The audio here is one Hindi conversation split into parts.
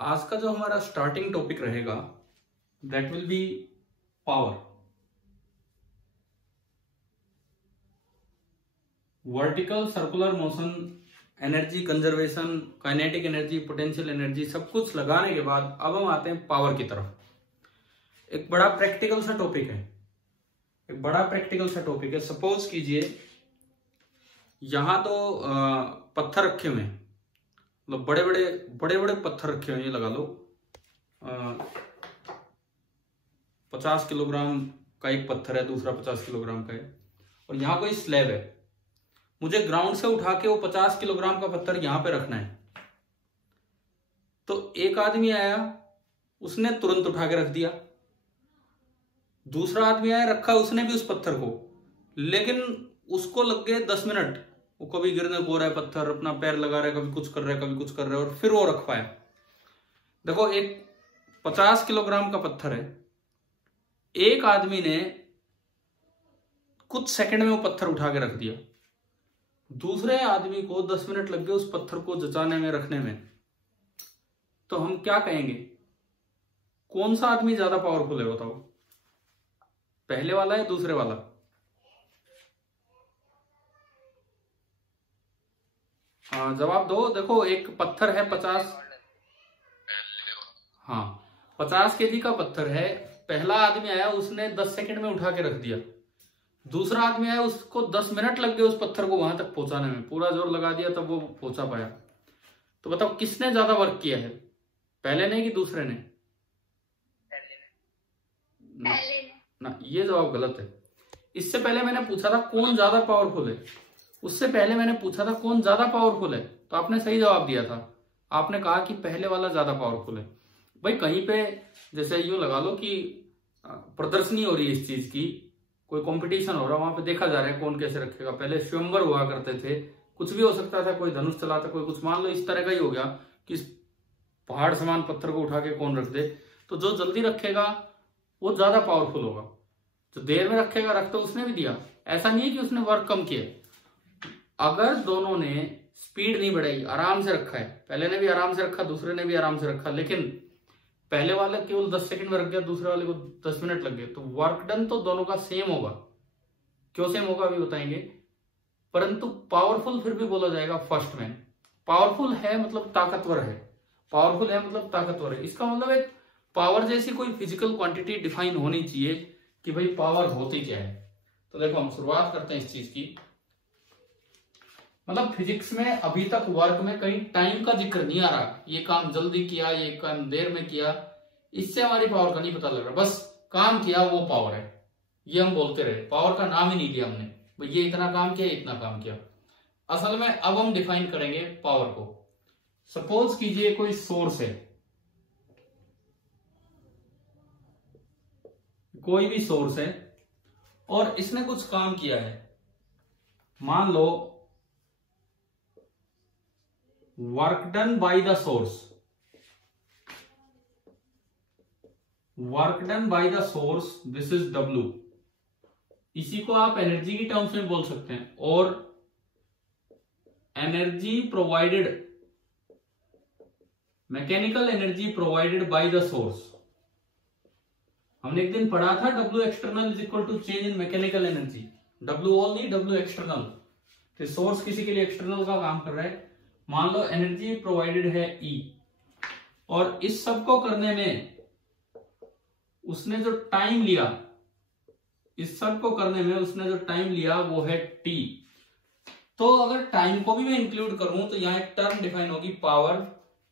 आज का जो हमारा स्टार्टिंग टॉपिक रहेगा that will B power. Vertical circular motion, energy conservation, kinetic energy, potential energy, सब कुछ लगाने के बाद अब हम आते हैं पावर की तरफ। एक बड़ा प्रैक्टिकल सा टॉपिक है, सपोज कीजिए यहां तो पत्थर रखे हुए हैं, मतलब बड़े बड़े पत्थर रखे हुए हैं, ये लगा लो 50 किलोग्राम का एक पत्थर है, दूसरा 50 किलोग्राम का है, और यहाँ कोई स्लैब है। मुझे ग्राउंड से उठा के वो 50 किलोग्राम का पत्थर यहां पे रखना है। तो एक आदमी आया, उसने तुरंत उठा के रख दिया। दूसरा आदमी आया, रखा उसने भी उस पत्थर को, लेकिन उसको लग गए 10 मिनट। वो कभी गिरने को रहा है पत्थर, अपना पैर लगा रहा है, कभी कुछ कर रहा है, कभी कुछ कर रहा है, और फिर वो रख पाया। देखो, एक 50 किलोग्राम का पत्थर है, एक आदमी ने कुछ सेकंड में वो पत्थर उठा के रख दिया, दूसरे आदमी को 10 मिनट लग गए उस पत्थर को जचाने में, रखने में। तो हम क्या कहेंगे, कौन सा आदमी ज्यादा पावरफुल है बताओ, पहले वाला या दूसरे वाला? हाँ, जवाब दो। देखो, एक पत्थर है 50 kg का पत्थर है। पहला आदमी आया, उसने 10 सेकंड में उठा के रख दिया। दूसरा आदमी आया, उसको 10 मिनट लग गए उस पत्थर को वहां तक पहुंचाने में, पूरा जोर लगा दिया तब वो पहुंचा पाया। तो बताओ किसने ज्यादा वर्क किया है, पहले ने कि दूसरे ने? ना, ये जवाब गलत है। इससे पहले मैंने पूछा था कौन ज्यादा पावरफुल है, उससे पहले मैंने पूछा था कौन ज्यादा पावरफुल है, तो आपने सही जवाब दिया था। आपने कहा कि पहले वाला ज्यादा पावरफुल है। भाई, कहीं पे जैसे यूं लगा लो कि प्रदर्शनी हो रही है इस चीज की, कोई कंपटीशन हो रहा है, वहां पे देखा जा रहा है कौन कैसे रखेगा। पहले स्वयंवर हुआ करते थे, कुछ भी हो सकता था, कोई धनुष चलाता, कोई कुछ, मान लो इस तरह का ही हो गया कि इस पहाड़ समान पत्थर को उठा के कौन रख दे। तो जो जल्दी रखेगा वो ज्यादा पावरफुल होगा, जो देर में रखेगा, रख तो उसने भी दिया, ऐसा नहीं है कि उसने वर्क कम किया। अगर दोनों ने स्पीड नहीं बढ़ाई, आराम से रखा है, पहले ने भी आराम से रखा, दूसरे ने भी आराम से रखा, लेकिन पहले वाले केवल 10 सेकंड में रख गया, दूसरे वाले को 10 मिनट लग गए, तो वर्क डन तो दोनों का सेम होगा। क्यों सेम होगा अभी बताएंगे। परंतु पावरफुल फिर भी बोला जाएगा फर्स्ट मैन। पावरफुल है मतलब ताकतवर है, पावरफुल है मतलब ताकतवर है। इसका मतलब एक पावर जैसी कोई फिजिकल क्वांटिटी डिफाइन होनी चाहिए कि भाई पावर होती क्या है। तो देखो, हम शुरुआत करते हैं इस चीज की। मतलब फिजिक्स में अभी तक वर्क में कहीं टाइम का जिक्र नहीं आ रहा, ये काम जल्दी किया, ये काम देर में किया, इससे हमारी पावर का नहीं पता लग रहा। बस काम किया वो पावर है, ये हम बोलते रहे, पावर का नाम ही नहीं लिया हमने, भाई ये इतना काम किया, इतना काम किया। असल में अब हम डिफाइन करेंगे पावर को। सपोज कीजिए कोई सोर्स है, कोई भी सोर्स है, और इसने कुछ काम किया है। मान लो work done by the source, work done by the source, this is W। इसी को आप एनर्जी की टर्म्स में बोल सकते हैं। और energy provided, mechanical energy provided by the source. हमने एक दिन पढ़ा था W external is equal to change in mechanical energy. W all नहीं, W एक्सटर्नल। तो सोर्स किसी के लिए एक्सटर्नल का काम कर रहा है। मान लो एनर्जी प्रोवाइडेड है E, और इस सब को करने में उसने जो टाइम लिया, इस सब को करने में उसने जो टाइम लिया वो है T। तो अगर टाइम को भी मैं इंक्लूड करूं तो यहां एक टर्म डिफाइन होगी पावर,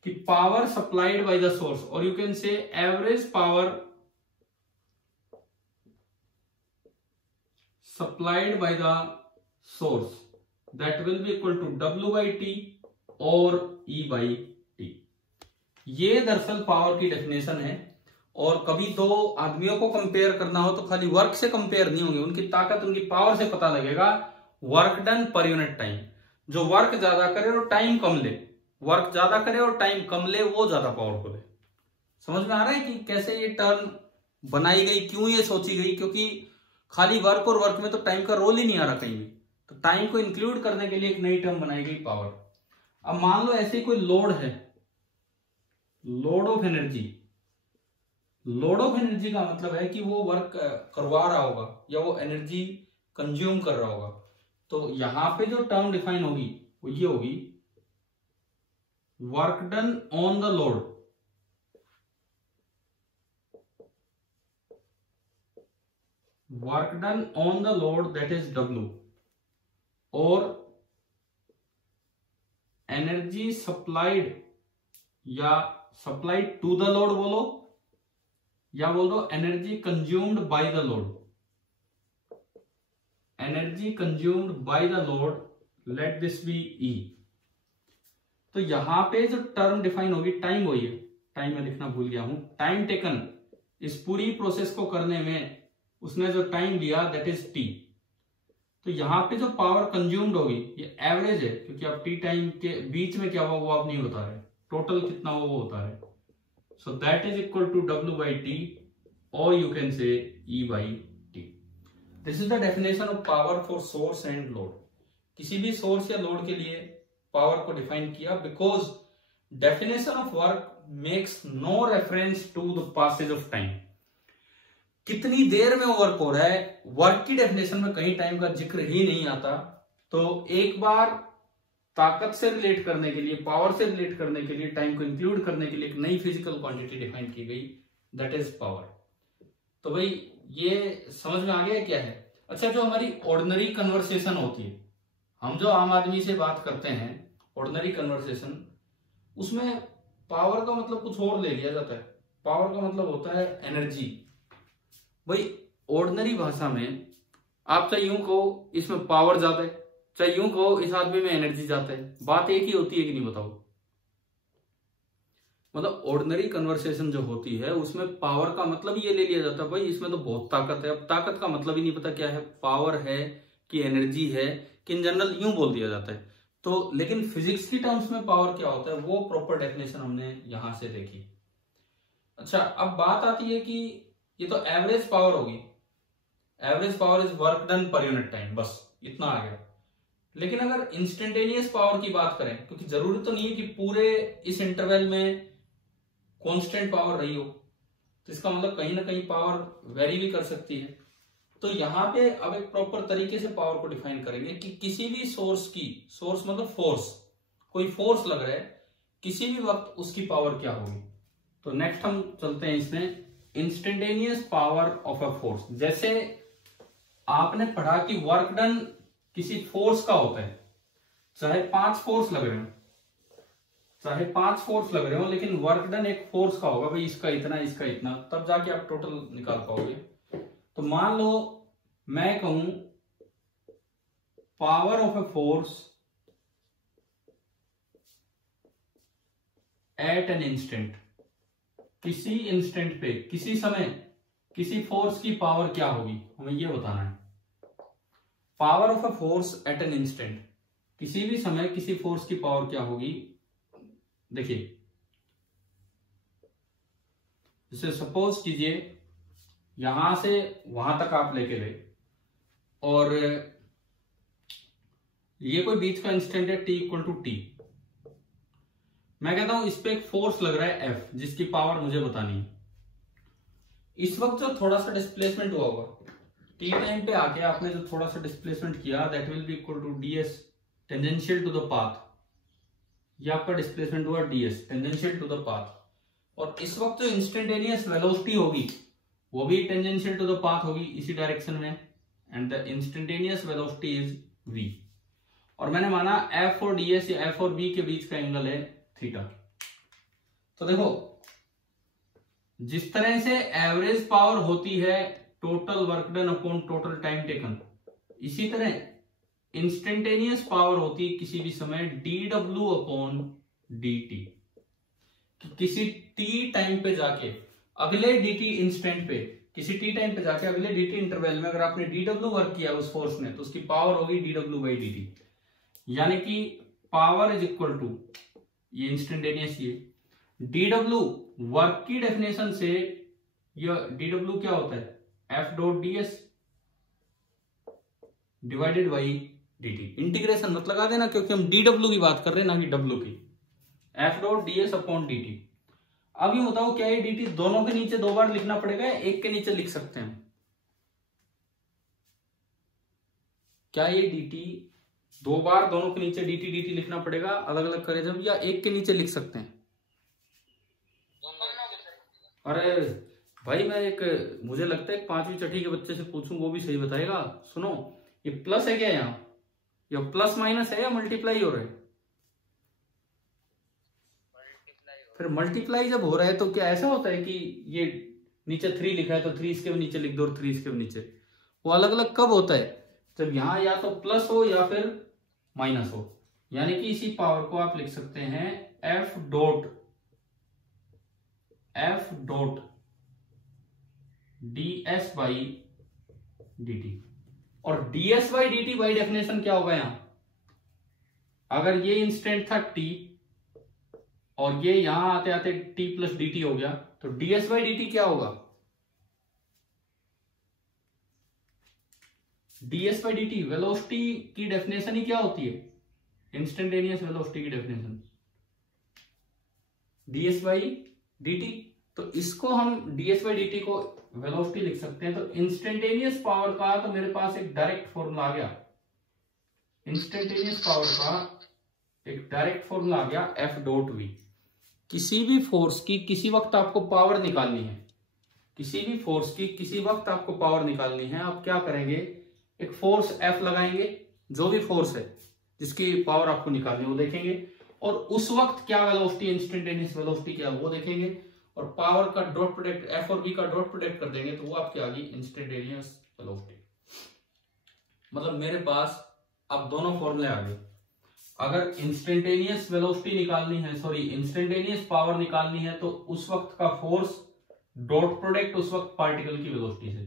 कि power supplied by the source, और you can say average power supplied by the source, that will be equal to W by T और E by T। ये दरअसल पावर की डेफिनेशन है। और कभी दो आदमियों को कंपेयर करना हो तो खाली वर्क से कंपेयर नहीं होंगे, उनकी ताकत, उनकी पावर से पता लगेगा। Work done per unit time, जो वर्क ज्यादा करे और टाइम कम ले, वर्क ज्यादा करे और टाइम कम ले, वो ज्यादा पावरफुल है। समझ में आ रहा है कि कैसे ये टर्म बनाई गई, क्यों ये सोची गई? क्योंकि खाली वर्क और वर्क में तो टाइम का रोल ही नहीं आ रहा कहीं भी, तो टाइम को इंक्लूड करने के लिए एक नई टर्म बनाई गई पावर। अब मान लो ऐसे कोई लोड है, load of energy, load of energy का मतलब है कि वो वर्क करवा रहा होगा या वो एनर्जी कंज्यूम कर रहा होगा। तो यहां पे जो टर्म डिफाइन होगी वो ये होगी, work done on the load, work done on the load that is W, और एनर्जी सप्लाइड या सप्लाइड टू द लोड बोलो या बोल दो energy consumed by the load, energy consumed by the load, let this be E। तो यहां पे जो टर्म डिफाइन होगी टाइम, वही है, टाइम मैं लिखना भूल गया हूं, टाइम टेकन, इस पूरी प्रोसेस को करने में उसने जो टाइम लिया दैट इज T। तो यहां पे जो पावर कंज्यूम्ड होगी ये एवरेज है, क्योंकि आप T टाइम के बीच में क्या हुआ वो आप नहीं बता रहे, टोटल कितना हुआ वो बता रहे। So that is equal to W by T, or you can say E by T. This is the definition of power for source and load. किसी भी सोर्स या लोड के लिए पावर को डिफाइन किया, because definition of work makes no reference to the passage of time. कितनी देर में वर्क हो रहा है, वर्क की डेफिनेशन में कहीं टाइम का जिक्र ही नहीं आता। तो एक बार ताकत से रिलेट करने के लिए, पावर से रिलेट करने के लिए, टाइम को इंक्लूड करने के लिए एक नई फिजिकल क्वांटिटी डिफाइन की गई, दैट इज पावर। तो भाई ये समझ में आ गया क्या है। अच्छा, जो हमारी ऑर्डिनरी कन्वर्सेशन होती है, हम जो आम आदमी से बात करते हैं ऑर्डिनरी कन्वर्सेशन, उसमें पावर का मतलब कुछ और ले लिया जाता है। पावर का मतलब होता है एनर्जी। भाई ऑर्डिनरी भाषा में आप चाहे यूं कहो इसमें पावर ज्यादा है, चाहे यूं कहो इस आदमी में एनर्जी ज्यादा है, बात एक ही होती है कि नहीं बताओ। मतलब ऑर्डिनरी कन्वर्सेशन जो होती है उसमें पावर का मतलब ये ले लिया जाता है, भाई इसमें तो बहुत ताकत है। अब ताकत का मतलब ही नहीं पता क्या है, पावर है कि एनर्जी है कि इन जनरल यूं बोल दिया जाता है। तो लेकिन फिजिक्स की टर्म्स में पावर क्या होता है वो प्रॉपर डेफिनेशन हमने यहां से देखी। अच्छा, अब बात आती है कि ये तो एवरेज पावर होगी, average power is work done per unit time, बस इतना आ गया। लेकिन अगर इंस्टेंटेनियस पावर की बात करें, क्योंकि जरूरी तो नहीं है कि पूरे इस इंटरवल में कांस्टेंट पावर रही हो, तो इसका मतलब कहीं ना कहीं पावर वेरी भी कर सकती है। तो यहां पे अब एक प्रॉपर तरीके से पावर को डिफाइन करेंगे कि किसी भी सोर्स की, सोर्स मतलब फोर्स, कोई फोर्स लग रहा है किसी भी वक्त, उसकी पावर क्या होगी। तो नेक्स्ट हम चलते हैं इसमें, instantaneous power of a force. जैसे आपने पढ़ा कि वर्क डन किसी फोर्स का होता है, चाहे 5 फोर्स लग रहे हो, चाहे 5 फोर्स लग रहे हो, लेकिन वर्क डन एक फोर्स का होगा, भाई इसका इतना इसका इतना, तब जाके आप टोटल निकाल पाओगे। तो मान लो मैं कहूं power of a force at an instant, किसी इंस्टेंट पे, किसी समय किसी फोर्स की पावर क्या होगी, हमें ये बताना है। Power of a force at an instant, किसी भी समय किसी फोर्स की पावर क्या होगी। देखिए, जैसे सपोज कीजिए यहां से वहां तक आप लेके गए और ये कोई बीच का इंस्टेंट है t इक्वल टू टी। मैं कहता हूं इस पे एक फोर्स लग रहा है F, जिसकी पावर मुझे बतानी है। इस वक्त जो थोड़ा सा डिस्प्लेसमेंट हुआ होगा, t टाइम पे आके आपने जो थोड़ा सा डिस्प्लेसमेंट किया, that will be equal to ds tangential to the path. ये आपका डिस्प्लेसमेंट हुआ ds tangential to the path. और इस वक्त जो इंस्टेंटेनियस वेलोसिटी होगी वो भी टेंजेंशियल टू द पाथ होगी इसी डायरेक्शन में, and the instantaneous velocity is v। और मैंने माना f और ds या f और v के बीच का एंगल है थीटा। तो देखो, जिस तरह से एवरेज पावर होती है total work done upon total time taken, इसी तरह इंस्टेंटेनियस पावर होती है किसी भी समय dw अपॉन dt। किसी t टाइम पे जाके अगले dt इंस्टेंट पे, किसी t टाइम पे जाके अगले dt इंटरवल में अगर आपने dw वर्क किया उस फोर्स ने, तो उसकी पावर होगी dw बाई dt। यानी कि पावर इज इक्वल टू, ये इंस्टेंटेनियस, ये dw वर्क की डेफिनेशन से, ये dw क्या होता है f dot ds divided by dt। Integration मत लगा देना क्योंकि हम dw की बात कर रहे हैं ना कि w की। f dot ds upon dt। अब ये बताओ क्या ये dt दोनों के नीचे 2 बार लिखना पड़ेगा या एक के नीचे लिख सकते हैं? क्या ये dt 2 बार दोनों के नीचे dt dt लिखना पड़ेगा अलग अलग करे जब, या एक के नीचे लिख सकते हैं? अरे भाई मुझे लगता है 5वीं छठी के बच्चे से पूछूं वो भी सही बताएगा। सुनो, ये प्लस है क्या यहाँ? ये प्लस माइनस है या मल्टीप्लाई हो रहा है? फिर मल्टीप्लाई जब हो रहा है तो क्या ऐसा होता है कि ये नीचे 3 लिखा है तो 3 इसके भी नीचे लिख दो और 3 इसके भी नीचे? वो अलग अलग कब होता है? जब यहाँ या तो प्लस हो या फिर माइनस हो। यानी कि इसी पावर को आप लिख सकते हैं F dot ds by dt। और ds by dt by definition क्या होगा यहां? अगर ये इंस्टेंट था t और ये यहां आते आते t प्लस dt हो गया तो ds बाई dt क्या होगा? ds बाई dt वेलोसिटी की डेफिनेशन ही क्या होती है? इंस्टेंटेनियस वेलोसिटी की डेफिनेशन ds बाई dt। तो इसको हम ds बाई dt को वेलोसिटी लिख सकते हैं। तो इंस्टेंटेनियस पावर का तो मेरे पास एक डायरेक्ट फॉर्मूला आ गया, इंस्टेंटेनियस पावर का एक डायरेक्ट फॉर्मूला आ गया एफ डॉट वी। किसी भी फोर्स की किसी वक्त आपको पावर निकालनी है, किसी भी फोर्स की किसी वक्त आपको पावर निकालनी है, आप क्या करेंगे? एक फोर्स एफ लगाएंगे, जो भी फोर्स है जिसकी पावर आपको निकालनी है वो देखेंगे, और उस वक्त क्या वेलोसिटी, इंस्टेंटेनियस वेलोसिटी क्या वो देखेंगे, और पावर का डॉट प्रोडक्ट एफ और वी का डॉट प्रोडक्ट कर देंगे तो वो आपकी आ गई इंस्टेंटेनियस वेलोसिटी। मतलब मेरे पास अब दोनों फॉर्मूले आ गए। अगर इंस्टेंटेनियस वेलोसिटी निकालनी है, सॉरी इंस्टेंटेनियस पावर निकालनी है तो उस वक्त का फोर्स डॉट प्रोडक्ट उस वक्त पार्टिकल की वेलोसिटी से,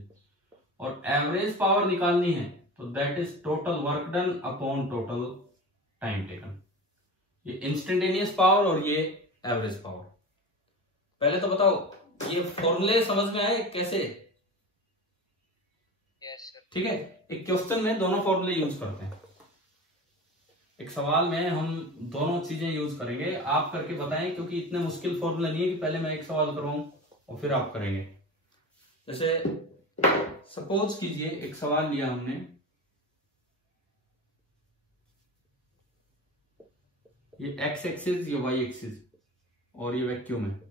और एवरेज पावर निकालनी है तो that is total work done upon total time taken. ये इंस्टेंटेनियस पावर और ये एवरेज पावर। पहले तो बताओ ये फॉर्मूले समझ में आए कैसे? ठीक है, एक क्वेश्चन में दोनों फॉर्मूले यूज करते हैं, एक सवाल में हम दोनों चीजें यूज करेंगे। आप करके बताएं, क्योंकि इतने मुश्किल फॉर्मूला नहीं है कि पहले मैं एक सवाल करवाऊं और फिर आप करेंगे। जैसे सपोज कीजिए एक सवाल लिया हमने, ये एक्स एक्सिस, ये वाई एक्सिस, और ये वैक्यूम है।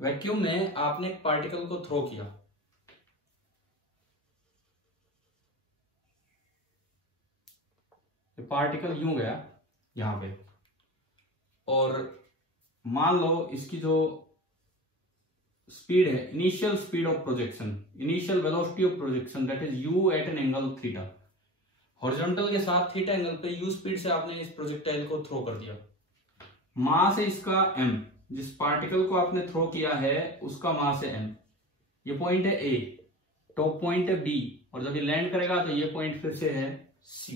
वैक्यूम में आपने एक पार्टिकल को थ्रो किया, ये पार्टिकल यूं गया यहां पे, और मान लो इसकी जो स्पीड है, initial speed of projection, initial velocity of projection that is u at an angle theta, horizontal के साथ थीटा एंगल पे u स्पीड से आपने इस प्रोजेक्टाइल को थ्रो कर दिया। मास है इसका m, जिस पार्टिकल को आपने थ्रो किया है उसका मास है m। ये पॉइंट है a, टॉप पॉइंट है b, और जब ये लैंड करेगा तो ये पॉइंट फिर से है c।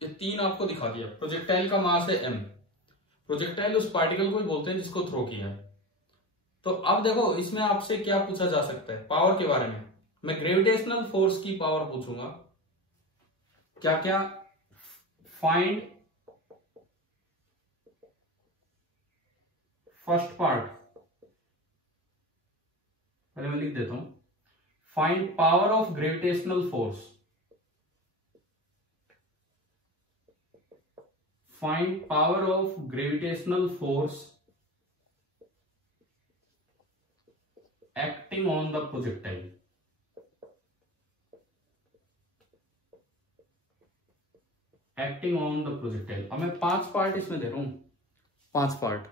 ये 3 आपको दिखा दिया। प्रोजेक्टाइल का मास है m, प्रोजेक्टाइल उस पार्टिकल को ही बोलते हैं जिसको थ्रो किया है। तो अब देखो इसमें आपसे क्या पूछा जा सकता है पावर के बारे में। मैं ग्रेविटेशनल फोर्स की पावर पूछूंगा। क्या क्या? फाइंड फर्स्ट पार्ट, पहले मैं लिख देता हूं, find power of gravitational force, find power of gravitational force acting on the projectile, acting on the projectile। अब मैं 5 पार्ट इसमें दे रहा हूं, 5 पार्ट।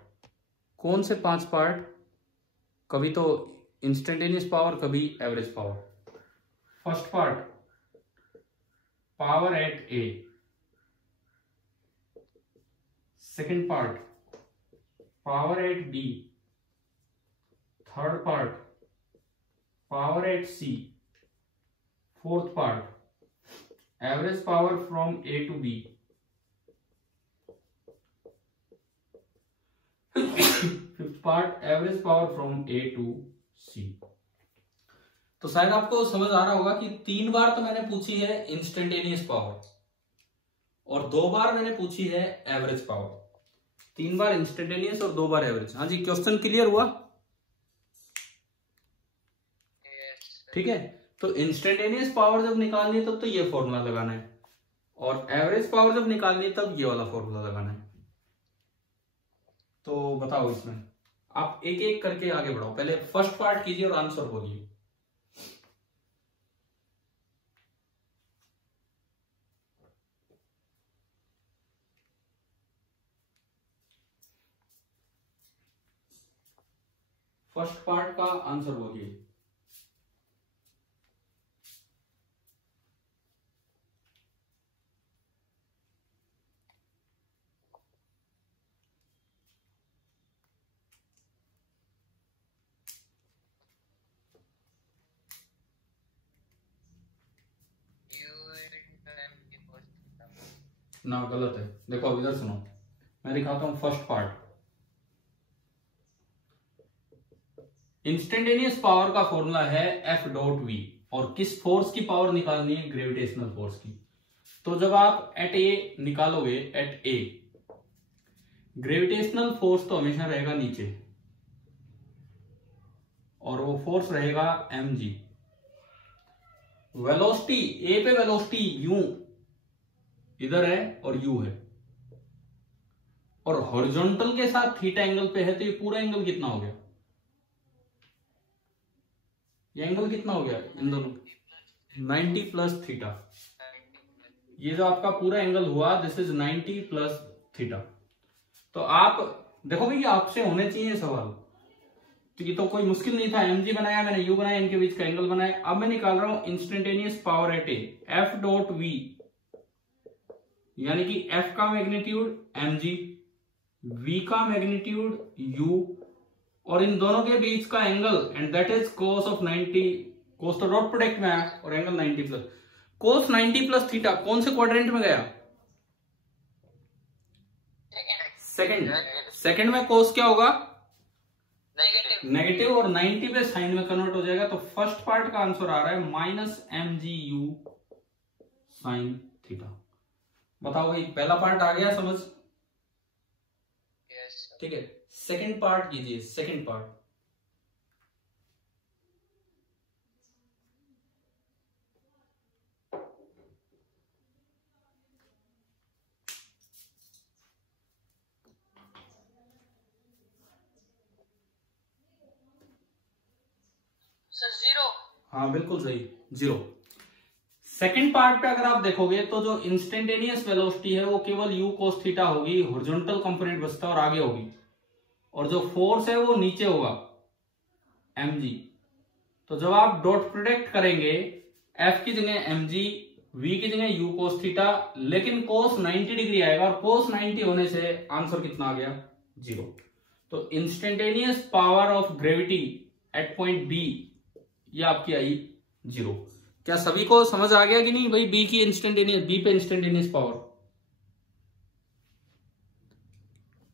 कौन से 5 पार्ट? कभी तो इंस्टेंटेनियस पावर, कभी average power. First part power at A, second part power at B, third part power at C, fourth part average power from A to B, fifth part average power from A to C। तो शायद आपको समझ आ रहा होगा कि 3 बार तो मैंने पूछी है इंस्टेंटेनियस पावर और 2 बार मैंने पूछी है एवरेज पावर। 3 बार इंस्टेंटेनियस और 2 बार एवरेज। हाँ जी, क्वेश्चन क्लियर हुआ? ठीक है, तो इंस्टेंटेनियस पावर जब निकालनी है तब तो ये फॉर्मूला लगाना है, और एवरेज पावर जब निकालनी है तब ये वाला फॉर्मूला लगाना है। तो बताओ, इसमें आप एक एक करके आगे बढ़ाओ। पहले फर्स्ट पार्ट कीजिए और आंसर बोलिए। फर्स्ट पार्ट का आंसर बोलिए। ना, गलत है। देखो अब इधर सुनो, मैं दिखाता हूं फर्स्ट पार्ट। इंस्टेंटेनियस पावर का फॉर्मूला है F डॉट वी, और किस फोर्स की पावर निकालनी है? ग्रेविटेशनल फोर्स की। तो जब आप एट ए निकालोगे, एट ए ग्रेविटेशनल फोर्स तो हमेशा रहेगा नीचे, और वो फोर्स रहेगा mg। वेलोसिटी ए पे, वेलोसिटी u इधर है और u है, और हॉरिजॉन्टल के साथ थीटा एंगल पे है, तो ये पूरा एंगल कितना हो गया? ये एंगल कितना हो गया इन दोनों? 90 प्लस थीटा। ये जो आपका पूरा एंगल हुआ, दिस इज 90 प्लस थीटा। तो आप देखोगे कि आपसे होने चाहिए सवाल, तो ये तो कोई मुश्किल नहीं था। mg बनाया मैंने, u बनाया, इनके बीच का एंगल बनाया। अब मैं निकाल रहा हूं instantaneous power at A, F dot V, यानी कि F का मैग्नीट्यूड mg, v का मैग्नीट्यूड u, और इन दोनों के बीच का angle, and that is cos of 90। Cos तो डॉट प्रोडक्ट में आया, और angle 90 plus cos 90 plus theta कौन से क्वाड्रेंट में गया? सेकंड। सेकंड में कोस क्या होगा? नेगेटिव, और 90 पे साइन में कन्वर्ट हो जाएगा। तो फर्स्ट पार्ट का आंसर आ रहा है माइनस mgu साइन थीटा। बताओ भाई, पहला पार्ट आ गया समझ? ठीक है, सेकंड पार्ट कीजिए। Second part sir 0। हाँ बिल्कुल सही, 0। सेकंड पार्ट पे अगर आप देखोगे तो जो इंस्टेंटेनियस वेलोसिटी है वो केवल u cos थीटा होगी, हॉरिजॉन्टल कंपोनेंट बचता है और आगे होगी, और जो फोर्स है वो नीचे होगा mg। तो जब आप डॉट प्रोडक्ट करेंगे, f की जगह mg, v की जगह u cos थीटा, लेकिन cos 90 डिग्री आएगा, और cos 90 होने से आंसर कितना आ गया? 0। तो instantaneous power of gravity at point B, ये आपकी आई 0। क्या सभी को समझ आ गया कि नहीं भाई? बी की इंस्टेंटेनियस, बी पे इंस्टेंटेनियस पावर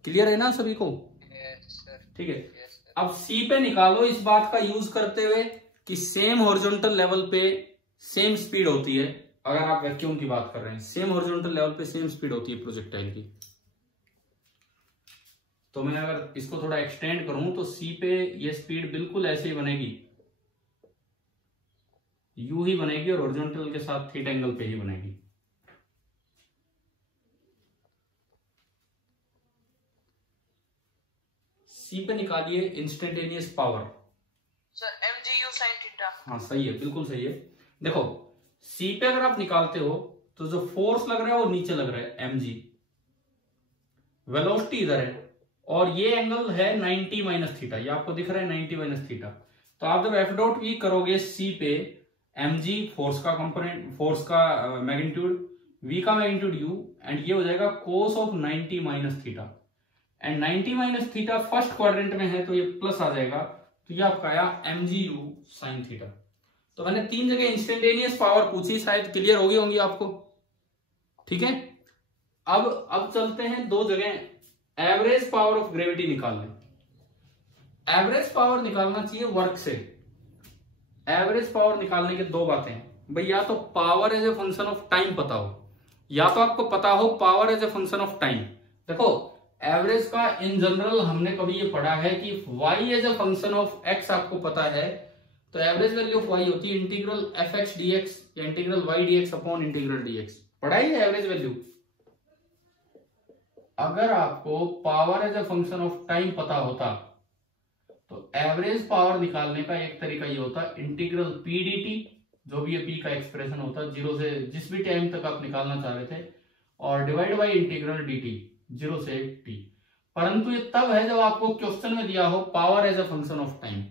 क्लियर है ना सभी को? ठीक है, अब सी पे निकालो इस बात का यूज करते हुए कि सेम हॉरिजॉन्टल लेवल पे सेम स्पीड होती है। अगर आप वैक्यूम की बात कर रहे हैं, सेम हॉरिजॉन्टल लेवल पे सेम स्पीड होती है प्रोजेक्टाइल की। तो मैं अगर इसको थोड़ा एक्सटेंड करूं तो सी पे ये स्पीड बिल्कुल ऐसे ही बनेगी, यू ही बनेगी, और हॉरिजॉन्टल के साथ थीटा एंगल पे ही बनेगी। सी पे निकालिए instantaneous power. Sir mgu sin theta. हाँ सही है, बिल्कुल सही है। देखो सी पे अगर आप निकालते हो तो जो फोर्स लग रहा है वो नीचे लग रहा है mg, वेलोसिटी इधर है, और ये एंगल है 90 माइनस थीटा, ये आपको दिख रहा है 90 माइनस थीटा। तो आप जब एफ डॉट वी करोगे सी पे, mg फोर्स का कंपोनेंट, फोर्स का मैग्नीट्यूड, v का मैग्नीट्यूड u, एंड ये हो जाएगा कोस of 90 minus theta, and 90 minus theta first quadrant में है तो ये प्लस आ जाएगा, तो ये आपका आया mgu साइन थीटा। तो मैंने 3 जगह इंस्टेंटेनियस पावर पूछी, शायद क्लियर होंगी आपको। ठीक है, अब चलते हैं 2 जगह एवरेज पावर ऑफ ग्रेविटी निकालने। एवरेज पावर निकालना चाहिए वर्क से। एवरेज पावर निकालने के 2 बातें हैं भाई, या तो power as a function of time पता हो, या तो आपको पता हो power as a function of time. देखो एवरेज का इन जनरल हमने कभी ये पढ़ा है कि y as a function of x आपको पता है, तो एवरेज वैल्यू ऑफ y होती है इंटीग्रल fx dx या integral y dx upon integral dx। पढ़ा ही है एवरेज वैल्यू। अगर आपको power as a function of time पता होता तो एवरेज पावर निकालने का एक तरीका ये होता इंटीग्रल p dt, जो भी ये p का एक्सप्रेशन होता जीरो से जिस भी टाइम तक आप निकालना चाह रहे थे, और divide by integral dt zero से t। परंतु ये तब है जब आपको क्वेश्चन में दिया हो power as a function of time.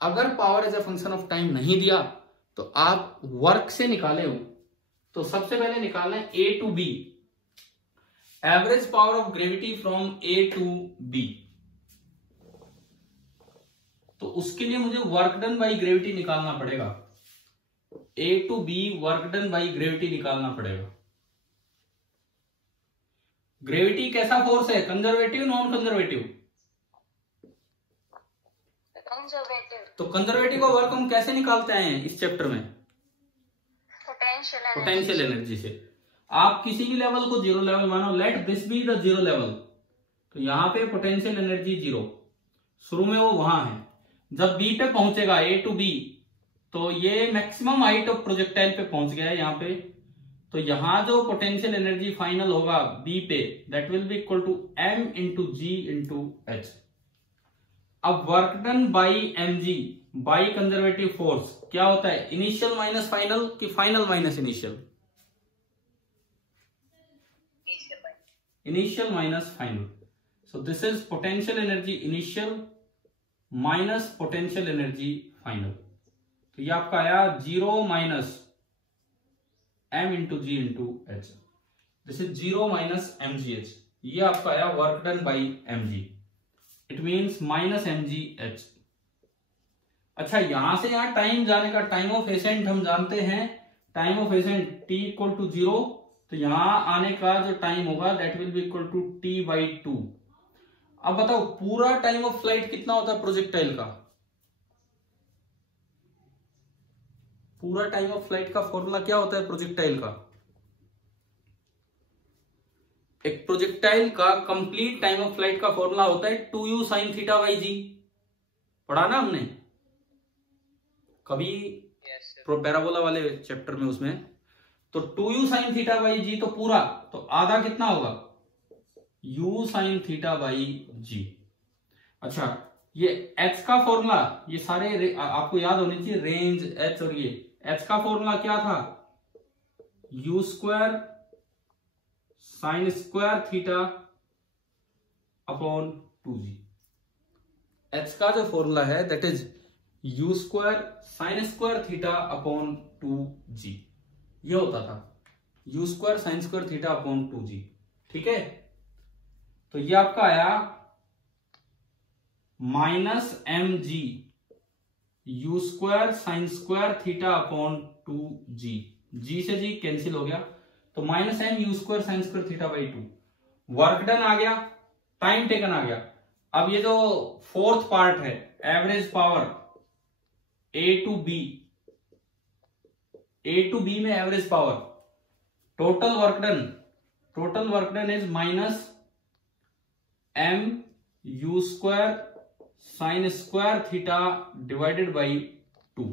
अगर power as a function of time नहीं दिया तो आप वर्क से निकाले हो, तो सबसे पहले निकालना है a to b, average power of gravity from a to b। तो उसके लिए मुझे वर्क डन बाई ग्रेविटी निकालना पड़ेगा, a to b work done by gravity निकालना पड़ेगा। ग्रेविटी कैसा फोर्स है, कंजर्वेटिव नॉन कंजर्वेटिव? कंजर्वेटिव। तो कंजर्वेटिव का वर्क हम कैसे निकालते हैं इस चैप्टर में? पोटेंशियल एनर्जी से। आप किसी भी लेवल को जीरो लेवल मानो, late this be the zero level, तो यहाँ पे पोटेंशियल एनर्जी जीरो, शुरू में वो वहां है। जब बी पे पहुंचेगा a टू बी, तो ये मैक्सिमम हाइट ऑफ प्रोजेक्टाइल पे पहुंच गया है यहाँ पे, तो यहां जो पोटेंशियल एनर्जी फाइनल होगा बी पे, that will be equal to m into g into h. अब work done by M g by conservative force क्या होता है, इनिशियल माइनस फाइनल कि final minus initial? Initial minus final. So this is potential energy initial minus potential energy final. तो ये आपका आया zero minus m into g into h, this is zero minus M G H. ये आपका आया work done by M G, it means minus M G H. अच्छा, यहां से यहां टाइम जाने का, टाइम ऑफ एसेंट हम जानते हैं, time of ascent t equal to zero, तो यहां आने का जो टाइम होगा that will be equal to t by two. अब बताओ पूरा टाइम ऑफ फ्लाइट कितना होता है प्रोजेक्टाइल का? पूरा टाइम ऑफ फ्लाइट का फॉर्मूला क्या होता है प्रोजेक्टाइल का? एक प्रोजेक्टाइल का कंप्लीट टाइम ऑफ फ्लाइट का फॉर्मूला होता है 2u sin थीटा बाई जी। पढ़ा ना हमने कभी पैराबोला वाले चैप्टर में, उसमें तो 2u sin थीटा बाई जी, तो पूरा, तो आधा कितना होगा u sin थीटा बाई जी। अच्छा, ये h का फॉर्मूला, ये सारे आपको याद होने चाहिए, रेंज h, और ये h का फॉर्मूला क्या था, u square sine square theta upon 2g। h का जो फॉर्मूला है that is u square sine square theta upon 2g, ये होता था u square sine square theta upon 2g। ठीक है, तो ये आपका आया minus M G U square sine square theta upon 2g, G से जी कैंसिल हो गया, तो minus M you square sine square theta by 2। Work done आ गया, टाइम टेकन आ गया। अब ये जो फोर्थ पार्ट है, average power a to b, a to b में average power, total work done is minus M you square sine square theta divided by 2,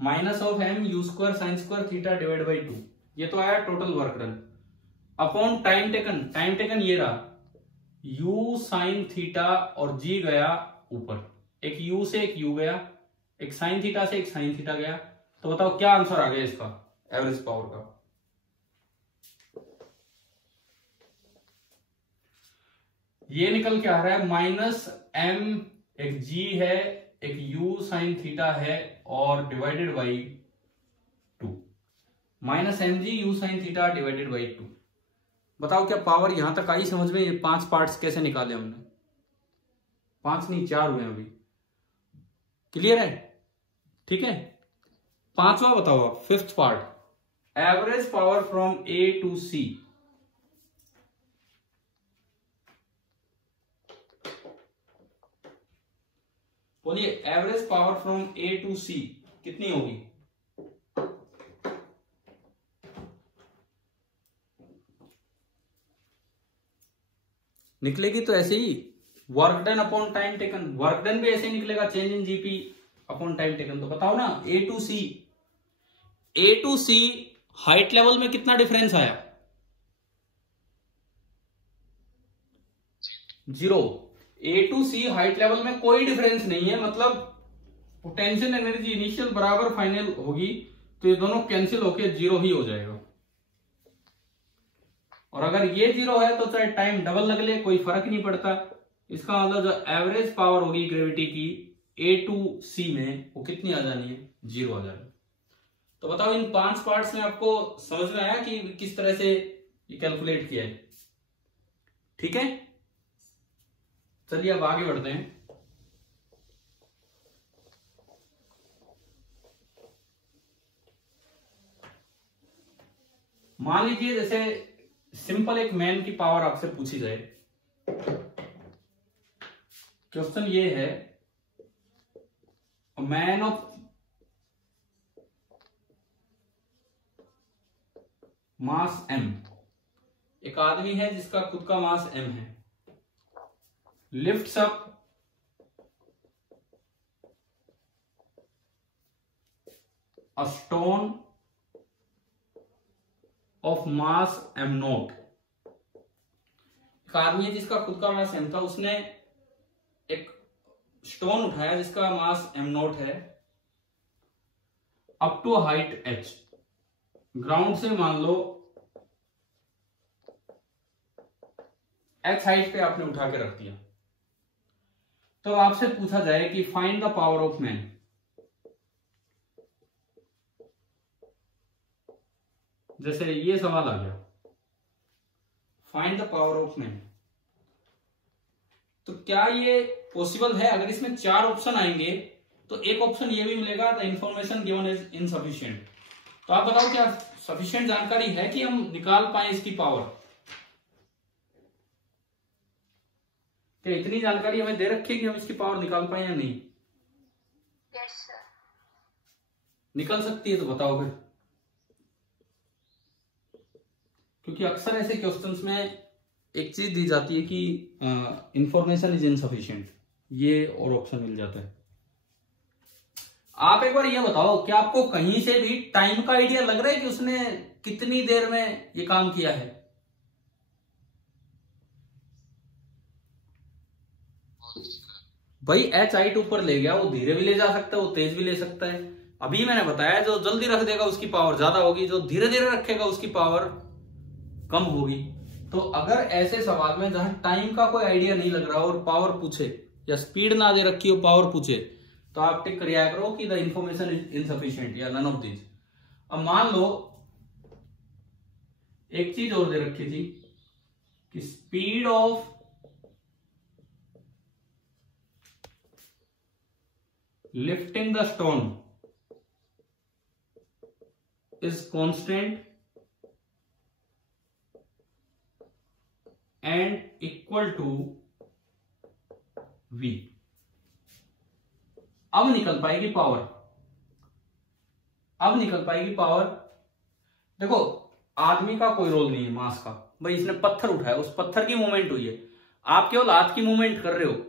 minus of m you square sine square theta divided by 2, ये तो आया total work done upon time taken ये रहा u साइन थीटा, और g गया ऊपर, एक u से एक u गया, एक साइन थीटा से एक साइन थीटा गया। तो बताओ क्या आंसर आ गया इसका एवरेज पावर का? ये निकल के आ रहा है माइनस एम, एक g है, एक u साइन थीटा है, और divided by 2, minus M G U sine theta divided by 2। बताओ क्या पावर यहां तक आई समझ में? ये 5 पार्ट्स कैसे निकाले हमने? 5 नहीं 4 हुए अभी। क्लियर है? ठीक है, पांचवा बताओ आप, fifth part, average power from a to c. बोलिए average power from a to c कितनी होगी? निकलेगी तो ऐसे ही work done upon time taken, work done भी ऐसे ही निकलेगा, change in GP upon time taken. तो बताओ ना a to c height level में कितना डिफरेंस आया? 0। A to c height level में कोई डिफरेंस नहीं है, मतलब पोटेंशियल एनर्जी इनिशियल बराबर फाइनल होगी, तो ये दोनों कैंसिल होके 0 ही हो जाएगा। और अगर ये 0 है तो चाहे टाइम डबल लग ले कोई फर्क नहीं पड़ता। इसका मतलब जो एवरेज पावर होगी ग्रेविटी की ए टू सी में वो कितनी आ जानी है? 0 आ जानी। तो बताओ इन 5 पार्ट्स में आपको समझ में आया कि किस तरह से ये कैलकुलेट किया है? ठीक है, चलिए अब आगे बढ़ते हैं। मान लीजिए जैसे सिंपल एक मैन की पावर आपसे पूछी जाए। क्वेश्चन ये है, मैन ऑफ मास m, एक आदमी है जिसका खुद का मास m है, lifts up a stone of mass m note. एक आदमी है जिसका खुद का मास m था, उसने एक स्टोन उठाया जिसका मास m नोट है, up to height h, ground से मान लो h हाइट पे आपने उठा के रख दिया। तो आपसे पूछा जाए कि find the power of man. जैसे ये सवाल आ गया, find the power of man, तो क्या ये पॉसिबल है? अगर इसमें 4 ऑप्शन आएंगे तो एक ऑप्शन ये भी मिलेगा, the information given is insufficient. तो आप बताओ क्या सफिशिएंट जानकारी है कि हम निकाल पाए इसकी पावर? क्या इतनी जानकारी हमें दे रखी है कि हम इसकी पावर निकाल पाए या नहीं? Yes sir. निकल सकती है तो बताओ फिर, क्योंकि अक्सर ऐसे क्वेश्चंस में एक चीज दी जाती है कि इंफॉर्मेशन इज इनसफिशिएंट, ये और ऑप्शन मिल जाता है। आप एक बार ये बताओ, क्या आपको कहीं से भी टाइम का आइडिया लग रहा है कि उसने कितनी देर में ये काम किया है? भाई h हाइट ऊपर ले गया, वो धीरे भी ले जा सकता है, वो तेज भी ले सकता है। अभी मैंने बताया जो जल्दी रख देगा उसकी पावर ज्यादा होगी, जो धीरे धीरे रखेगा उसकी पावर कम होगी। तो अगर ऐसे सवाल में जहां टाइम का कोई आइडिया नहीं लग रहा और पावर पूछे या स्पीड ना दे रखी हो पावर पूछे, तो आप टिक किया करो कि द इंफॉर्मेशन इज इनसफिशिएंट या नन ऑफ दिस। अब मान लो एक चीज और दे रखी थी कि speed of lifting the stone is constant and equal to v। अब निकल पाएगी पावर, अब निकल पाएगी पावर। देखो आदमी का कोई रोल नहीं है मास का, भाई इसने पत्थर उठाया, उस पत्थर की मूवमेंट हुई है, आप केवल हाथ की मूवमेंट कर रहे हो।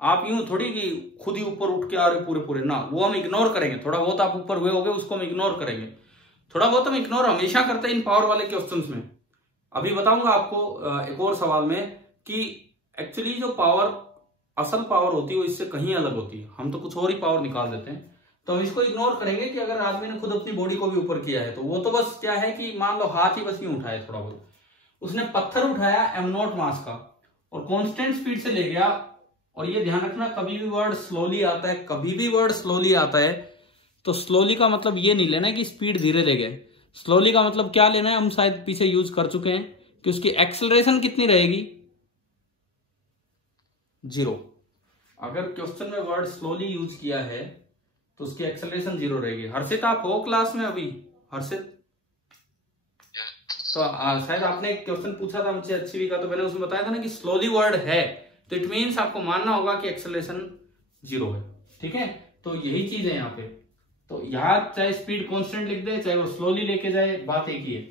आप यूं थोड़ी कि खुद ही ऊपर उठ के आ रहे पूरे पूरे, ना, वो हम इग्नोर करेंगे। थोड़ा बहुत आप ऊपर हुए होगे उसको हम इग्नोर करेंगे, थोड़ा बहुत हम इग्नोर हमेशा करते हैं इन पावर वाले क्वेश्चंस में। अभी बताऊंगा आपको एक और सवाल में कि एक्चुअली जो पावर असल पावर होती है वो इससे कहीं अलग होती है, हम तो कुछ और ही पावर निकाल देते हैं। तो हम इसको इग्नोर करेंगे कि अगर आदमी ने खुद अपनी बॉडी को भी ऊपर किया है तो वो तो बस क्या है कि मान लो हाथ ही बस नहीं उठाया, थोड़ा बहुत उसने पत्थर उठाया m नॉट मास का और कांस्टेंट स्पीड से ले गया। और ये ध्यान रखना, कभी भी वर्ड स्लोली आता है, कभी भी वर्ड स्लोली आता है तो स्लोली का मतलब ये नहीं लेना कि स्पीड धीरे ले गए। स्लोली का मतलब क्या लेना है, हम शायद पीछे यूज कर चुके हैं कि उसकी एक्सेलरेशन कितनी रहेगी, 0। अगर क्वेश्चन में वर्ड स्लोली यूज किया है तो उसकी एक्सेलरेशन 0 रहेगी। हर्षित आप हो क्लास में अभी? हर्षित तो शायद आपने एक क्वेश्चन पूछा था मुझसे HCV का, तो मैंने उसमें बताया था ना कि स्लोली वर्ड है तो इट मीन्स आपको मानना होगा कि एक्सेलरेशन 0 है। ठीक है, तो यही चीज है यहाँ पे। तो यहाँ चाहे स्पीड कांस्टेंट लिख दे चाहे वो स्लोली लेके जाए, बात एक ही है।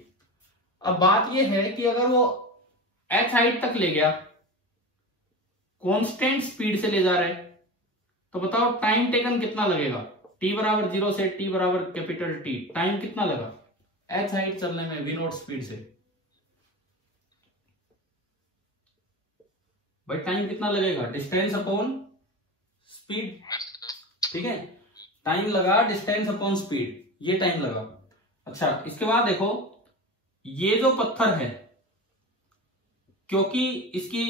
अब बात ये है कि अगर वो h हाइट तक ले गया कांस्टेंट स्पीड से ले जा रहा है, तो बताओ टाइम टेकन कितना लगेगा। t बराबर 0 से t बराबर कैपिटल T, टाइम कितना लगा h हाइट चलने में v नॉट स्पीड से। भाई टाइम कितना लगेगा, डिस्टेंस अपॉन स्पीड, ठीक है, टाइम लगा डिस्टेंस अपॉन स्पीड, ये टाइम लगा। अच्छा इसके बाद देखो ये जो पत्थर है, क्योंकि इसकी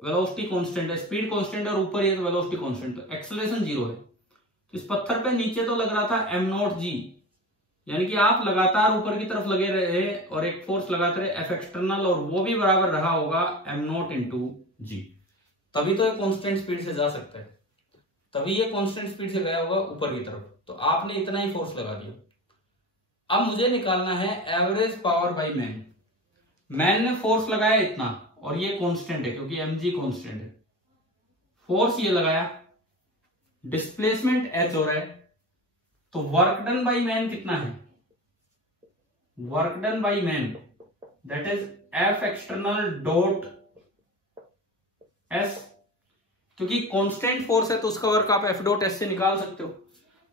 वेलोसिटी कांस्टेंट है, स्पीड कांस्टेंट है और ऊपर ये तो वेलोसिटी कांस्टेंट, तो एक्सेलरेशन 0 है, तो इस पत्थर पे नीचे तो लग रहा था m0g, यानी कि आप लगातार ऊपर की तरफ लगे रहे और एक फोर्स लगाते रहे F एक्सटर्नल, और वो भी बराबर रहा होगा m0 इंटू जी, तभी तो ये कांस्टेंट स्पीड से जा सकता है, तभी ये कांस्टेंट स्पीड से गया होगा ऊपर की तरफ, तो आपने इतना ही फोर्स लगा दिया। अब मुझे निकालना है average power by man. Man ने फोर्स लगाया इतना और ये कांस्टेंट है क्योंकि mg कांस्टेंट है, फोर्स ये लगाया, डिस्प्लेसमेंट h हो रहा है, तो वर्क डन बाय मैन कितना है, work done by man that is F external dot S, क्योंकि कांस्टेंट फोर्स है तो उसका वर्क आप F डॉट S से निकाल सकते हो।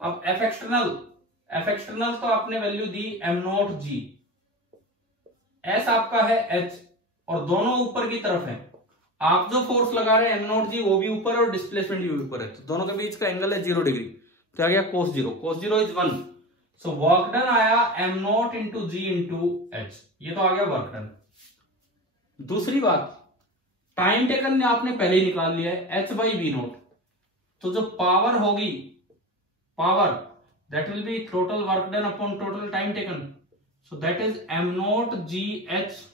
अब F एक्सटर्नल तो आपने वैल्यू दी m0g, S आपका है h और दोनों ऊपर की तरफ है, आप जो फोर्स लगा रहे हैं m0g वो भी ऊपर और डिस्प्लेसमेंट भी ऊपर है, तो दोनों के बीच का एंगल है 0 डिग्री, तो आ गया cos 0, cos 0 is 1, so work done आया m0 into g into h, ये तो आ गया वर्क डन। दूसरी बात, टाइम टेकन ने आपने पहले ही निकाल लिया है h बाई वी नोट, तो जो पावर होगी, power that will be total work done upon total time taken, so that is m0 g h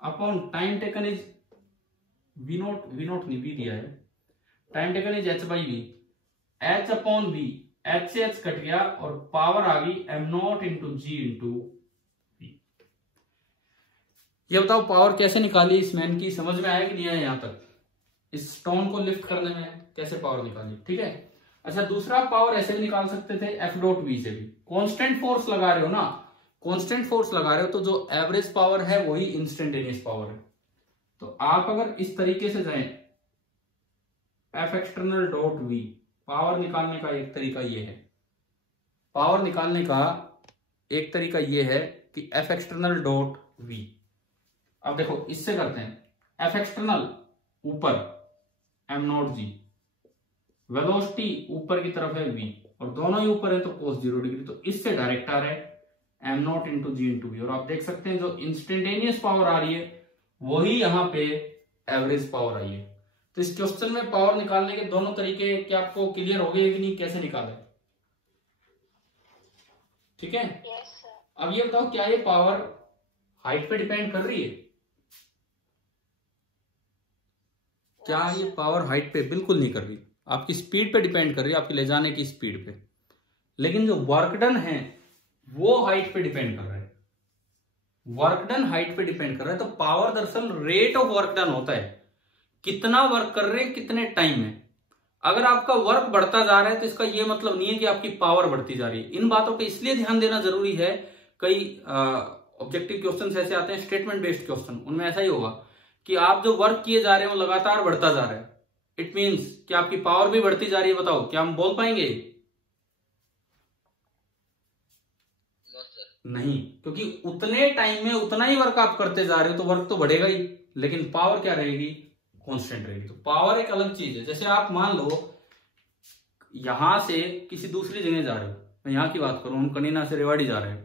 upon time taken is V naught नहीं भी दिया है, time taken is h by V, h अपॉन v, h से h कट गया और पावर आ गई m0 into g into we. ये बताओ पावर कैसे निकाली इस मैन की, समझ में आया कि नहीं आया, यहां तक इस स्टोन को लिफ्ट करने में कैसे पावर निकाली, ठीक है। अच्छा दूसरा पावर ऐसे भी निकाल सकते थे F डॉट V से भी, कांस्टेंट फोर्स लगा रहे हो ना, कांस्टेंट फोर्स लगा रहे हो तो जो एवरेज पावर है वही इंस्टेंटेनियस पावर है, तो आप अगर इस तरीके से जाएं F external dot V, power निकालने का एक तरीका ये है, पावर निकालने का एक तरीका ये है कि F एक्सटर्नल डॉट V, अब देखो इससे करते हैं, F एक्सटर्नल ऊपर m0g, वेलोसिटी ऊपर की तरफ है v और दोनों ही ऊपर है तो cos 0 डिग्री, तो इससे डायरेक्ट आ रहा है m0 into g into we, और आप देख सकते हैं जो इंस्टेंटेनियस पावर आ रही है वही यहाँ पे एवरेज पावर आई है। तो इस क्वेश्चन में पावर निकालने के दोनों तरीके क्या आपको क्लियर हो गए कि नहीं, कैसे निकाले, ठीक है। Yes, sir. अब ये बताओ क्या ये पावर हाइट पे डिपेंड कर रही है, क्या ये पावर हाइट पे बिल्कुल नहीं कर रही, आपकी स्पीड पे डिपेंड कर रही है, आपकी ले जाने की स्पीड पे, लेकिन जो वर्क डन है वो हाइट पे डिपेंड कर रहा है, वर्क डन हाइट पे डिपेंड कर रहा है। तो पावर दरअसल रेट ऑफ वर्क डन होता है, कितना वर्क कर रहे हैं कितने टाइम में। अगर आपका वर्क बढ़ता जा रहा है तो इसका ये मतलब नहीं है कि आपकी पावर बढ़ती जा रही है। इन बातों पे इसलिए ध्यान देना जरूरी है, कई ऑब्जेक्टिव क्वेश्चन ऐसे आते हैं, स्टेटमेंट बेस्ड क्वेश्चन, उनमें ऐसा ही होगा कि आप जो वर्क किए जा रहे हैं वो लगातार बढ़ता जा रहा है, इट मीन्स कि आपकी पावर भी बढ़ती जा रही है। बताओ क्या हम बोल पाएंगे? नहीं, क्योंकि उतने टाइम में उतना ही वर्क आप करते जा रहे हो तो वर्क तो बढ़ेगा ही, लेकिन पावर क्या रहेगी? कांस्टेंट रहेगी। तो पावर एक अलग चीज है। जैसे आप मान लो यहां से किसी दूसरी जगह जा रहे हो, मैं यहां की बात करूं, हम कनीना से रेवाड़ी जा रहे हैं,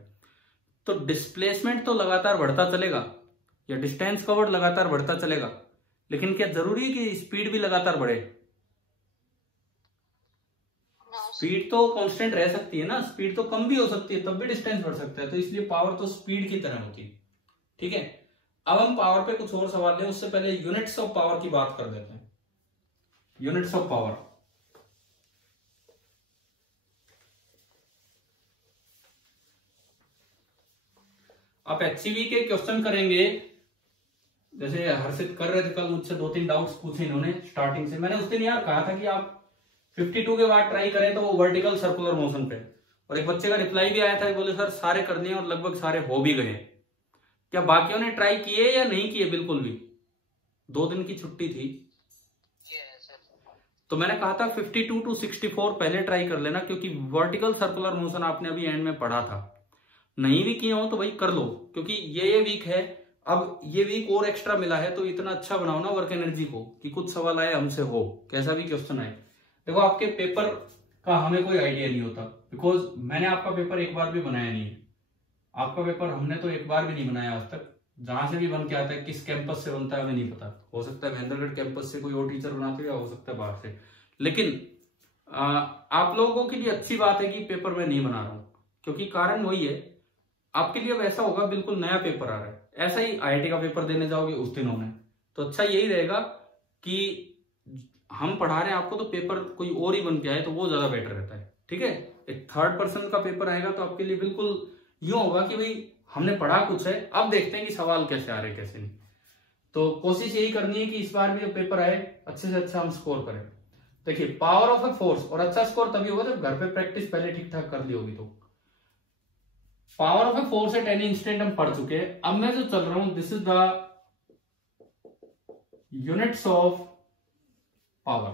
तो डिस्प्लेसमेंट तो लगातार बढ़ता चलेगा या डिस्टेंस कवर्ड लगातार बढ़ता चलेगा, लेकिन क्या जरूरी है कि स्पीड भी लगातार बढ़े? स्पीड तो कांस्टेंट रह सकती है ना, स्पीड तो कम भी हो सकती है, तब भी डिस्टेंस बढ़ सकता है। तो इसलिए पावर तो स्पीड की तरह होती है। ठीक है, अब हम पावर पे कुछ और सवाल लें, उससे पहले यूनिट्स ऑफ पावर की बात कर देते हैं। यूनिट्स ऑफ पावर, आप एचसीवी के क्वेश्चन करेंगे, जैसे हर्षित कर रहे थे कल मुझसे, 2-3 डाउट्स पूछे इन्होंने स्टार्टिंग से। मैंने उस दिन यार कहा था कि आप 52 के बाद ट्राई करें तो वो वर्टिकल सर्कुलर मोशन पे, और एक बच्चे का रिप्लाई भी आया था, बोले सर सारे कर दिए और लगभग सारे हो भी गए। क्या बाकियों ने ट्राई किए या नहीं किए? बिल्कुल भी, 2 दिन की छुट्टी थी। तो मैंने कहा था 52 to 64 पहले ट्राई कर लेना, क्योंकि वर्टिकल सर्कुलर मोशन आपने अभी एंड में पढ़ा था। नहीं भी किए हो तो भाई कर लो, क्योंकि ये वीक है। अब ये वीक और एक्स्ट्रा मिला है, तो इतना अच्छा बनाओ ना वर्क एनर्जी को कि कुछ सवाल आए हमसे हो, कैसा भी क्वेश्चन आए। देखो आपके पेपर का हमें कोई आइडिया नहीं होता, बिकॉज मैंने आपका पेपर एक बार भी बनाया नहीं है। आपका पेपर हमने तो एक बार भी नहीं बनाया आज तक। जहां से भी बन के आता है, किस कैंपस से बनता है हमें नहीं पता। हो सकता है महेंद्रगढ़ कैंपस से कोई और टीचर बनाते हो, या हो सकता है बाहर से। लेकिन आप लोगों के लिए अच्छी बात है कि पेपर मैं नहीं बना रहा हूं, क्योंकि कारण वही है, आपके लिए अब ऐसा होगा बिल्कुल नया पेपर आ रहा है। ऐसा ही IIT का पेपर देने जाओगे उस दिन होने, तो अच्छा यही रहेगा कि हम पढ़ा रहे हैं आपको, तो पेपर कोई और ही बन के आए तो वो ज्यादा बेटर रहता है। ठीक है, एक थर्ड पर्सन का पेपर आएगा तो आपके लिए बिल्कुल यूं होगा कि भाई हमने पढ़ा कुछ है, अब देखते हैं कि सवाल कैसे आ रहे हैं कैसे नहीं। तो कोशिश यही करनी है कि इस बार भी जब पेपर आए अच्छे से अच्छा हम स्कोर करें। देखिए पावर ऑफ ए फोर्स, और अच्छा स्कोर तभी होगा जब घर पे प्रैक्टिस पहले ठीक ठाक कर ली होगी। तो power of a force at any instant हम पढ़ चुके हैं। अब मैं जो चल रहा हूं, this is the units of power.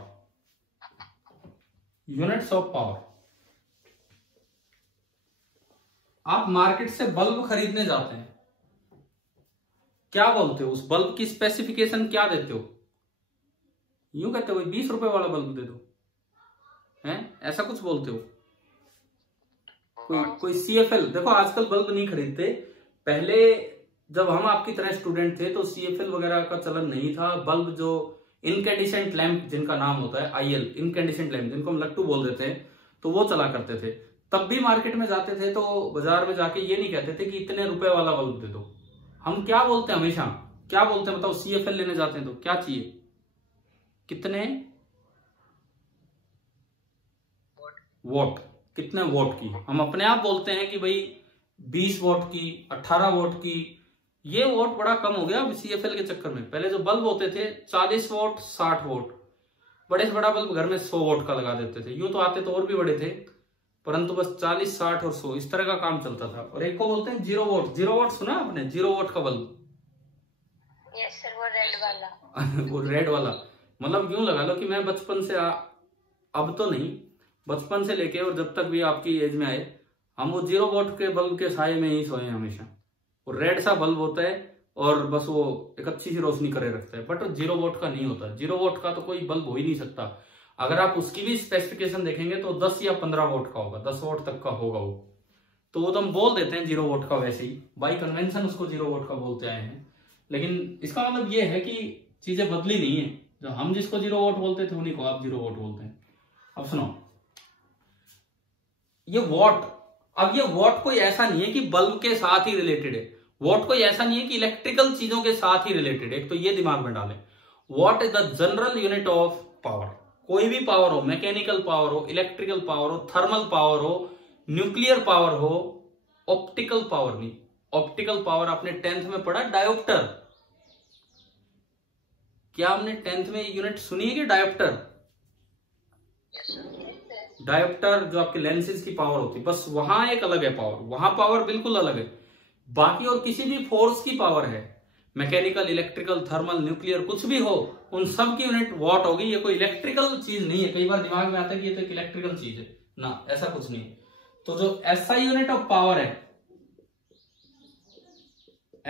Units of power, आप मार्केट से बल्ब खरीदने जाते हैं, क्या बोलते हो? उस बल्ब की स्पेसिफिकेशन क्या देते हो? यूं कहते हो 20 रुपए वाला बल्ब दे दो, हैं? ऐसा कुछ बोलते हो? कोई CFL, देखो आजकल बल्ब नहीं खरीदते। पहले जब हम आपकी तरह स्टूडेंट थे तो CFL वगैरह का चलन नहीं था। बल्ब जो इनकैंडिसेंट लैंप जिनका नाम होता है IL, इनकैंडिसेंट लैंप, जिनको हम लट्टू बोल देते हैं, तो वो चला करते थे। तब भी मार्केट में जाते थे तो बाजार में जाके ये नहीं कहते थे कि इतने रुपए वाला बल्ब दे दो। हम क्या बोलते हैं हमेशा, क्या बोलते हैं बताओ? CFL लेने जाते हैं तो क्या चाहिए? कितने वोट, कितने वोट की? हम अपने आप बोलते हैं कि भाई 20 वोट की, 18 वोट की। ये वोट बड़ा कम हो गया CFL के चक्कर में। पहले जो बल्ब होते थे 40 वोट, 60 वोट, बड़े से बड़ा बल्ब घर में 100 वोट का लगा देते थे। यूं तो आते तो और भी बड़े थे, परंतु बस 40, 60 और 100 इस तरह का काम चलता था। और एक को बोलते हैं 0 वोट। 0 वोट सुना आपने? 0 वोट का बल्ब? यस सर, वो रेड वाला। वो रेड वाला, मतलब यूं लगा लो कि मैं बचपन से अब तो नहीं, बचपन से लेके और जब तक भी आपकी एज में आए, हम वो 0 वोट के बल्ब के साए में ही सोए हैं हमेशा। वो रेड सा बल्ब होता है और बस वो एक अच्छी सी रोशनी करे रखता है, बट 0 वोट का नहीं होता। 0 वोट का तो कोई बल्ब हो ही नहीं सकता। अगर आप उसकी भी स्पेसिफिकेशन देखेंगे तो 10 या 15 वोट का होगा, 10 वोट तक का होगा वो। तो वो तो हम बोल देते हैं 0 वोट का, वैसे ही बाई कन्वेंशन उसको 0 वोट का बोलते आए हैं। लेकिन इसका मतलब ये है कि चीजें बदली नहीं है। जो हम जिसको 0 वोट बोलते थे उन्हीं को आप 0 वोट बोलते हैं। अब सुनो, ये वॉट, अब ये वॉट कोई ऐसा नहीं है कि बल्ब के साथ ही रिलेटेड है। वॉट कोई ऐसा नहीं है कि इलेक्ट्रिकल चीजों के साथ ही रिलेटेड है। एक तो ये दिमाग में डालें, what is the general unit of power. कोई भी पावर हो, मैकेनिकल पावर हो, इलेक्ट्रिकल पावर हो, थर्मल पावर हो, न्यूक्लियर पावर हो, ऑप्टिकल पावर नहीं। ऑप्टिकल पावर आपने 10th में पढ़ा, डायोप्टर। क्या हमने 10th में यूनिट सुनी है कि डायोप्टर? डायोप्टर जो आपके लेंसेज की पावर होती है, बस वहां एक अलग है पावर, वहां पावर बिल्कुल अलग है। बाकी और किसी भी फोर्स की पावर है, मैकेनिकल, इलेक्ट्रिकल, थर्मल, न्यूक्लियर, कुछ भी हो, उन सब की यूनिट वॉट होगी। ये कोई इलेक्ट्रिकल चीज नहीं है। कई बार दिमाग में आता है कि ये तो एक इलेक्ट्रिकल चीज है ना, ऐसा कुछ नहीं है। तो जो SI यूनिट ऑफ पावर है,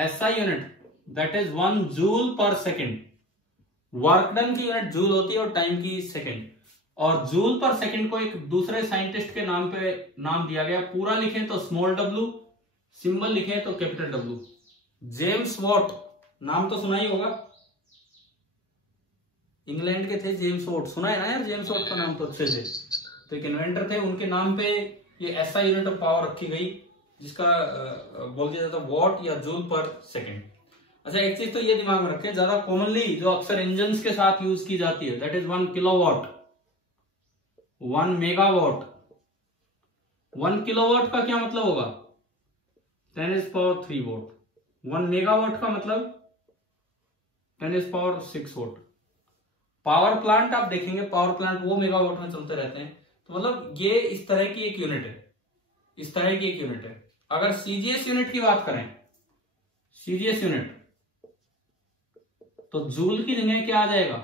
SI unit that is 1 joule पर सेकेंड। वर्क डन की यूनिट जूल होती है और टाइम की सेकेंड। और जूल पर सेकेंड को एक दूसरे साइंटिस्ट के नाम पे नाम दिया गया। पूरा लिखें तो स्मॉल w, सिंबल लिखें तो कैपिटल W। जेम्स वॉट, नाम तो सुना ही होगा, इंग्लैंड के थे जेम्स वॉट, सुना है ना यार जेम्स वॉट का नाम तो अच्छे से। तो एक इन्वेंटर थे, उनके नाम पे ये SI यूनिट ऑफ पावर रखी गई, जिसका बोल दिया जाता वॉट या जूल पर सेकेंड। अच्छा एक चीज तो ये दिमाग में रखें, ज्यादा कॉमनली जो अक्सर इंजन के साथ यूज की जाती है, that is 1 kilowatt, 1 megawatt. 1 kilowatt का क्या मतलब होगा? 10⁻³ वोट। 1 मेगावाट का मतलब 10⁻⁶ वोट। पावर प्लांट आप देखेंगे, पावर प्लांट वो मेगावाट में चलते रहते हैं। तो मतलब ये इस तरह की एक यूनिट है, इस तरह की एक यूनिट है। अगर CGS यूनिट की बात करें, CGS यूनिट, तो जूल की जगह क्या आ जाएगा?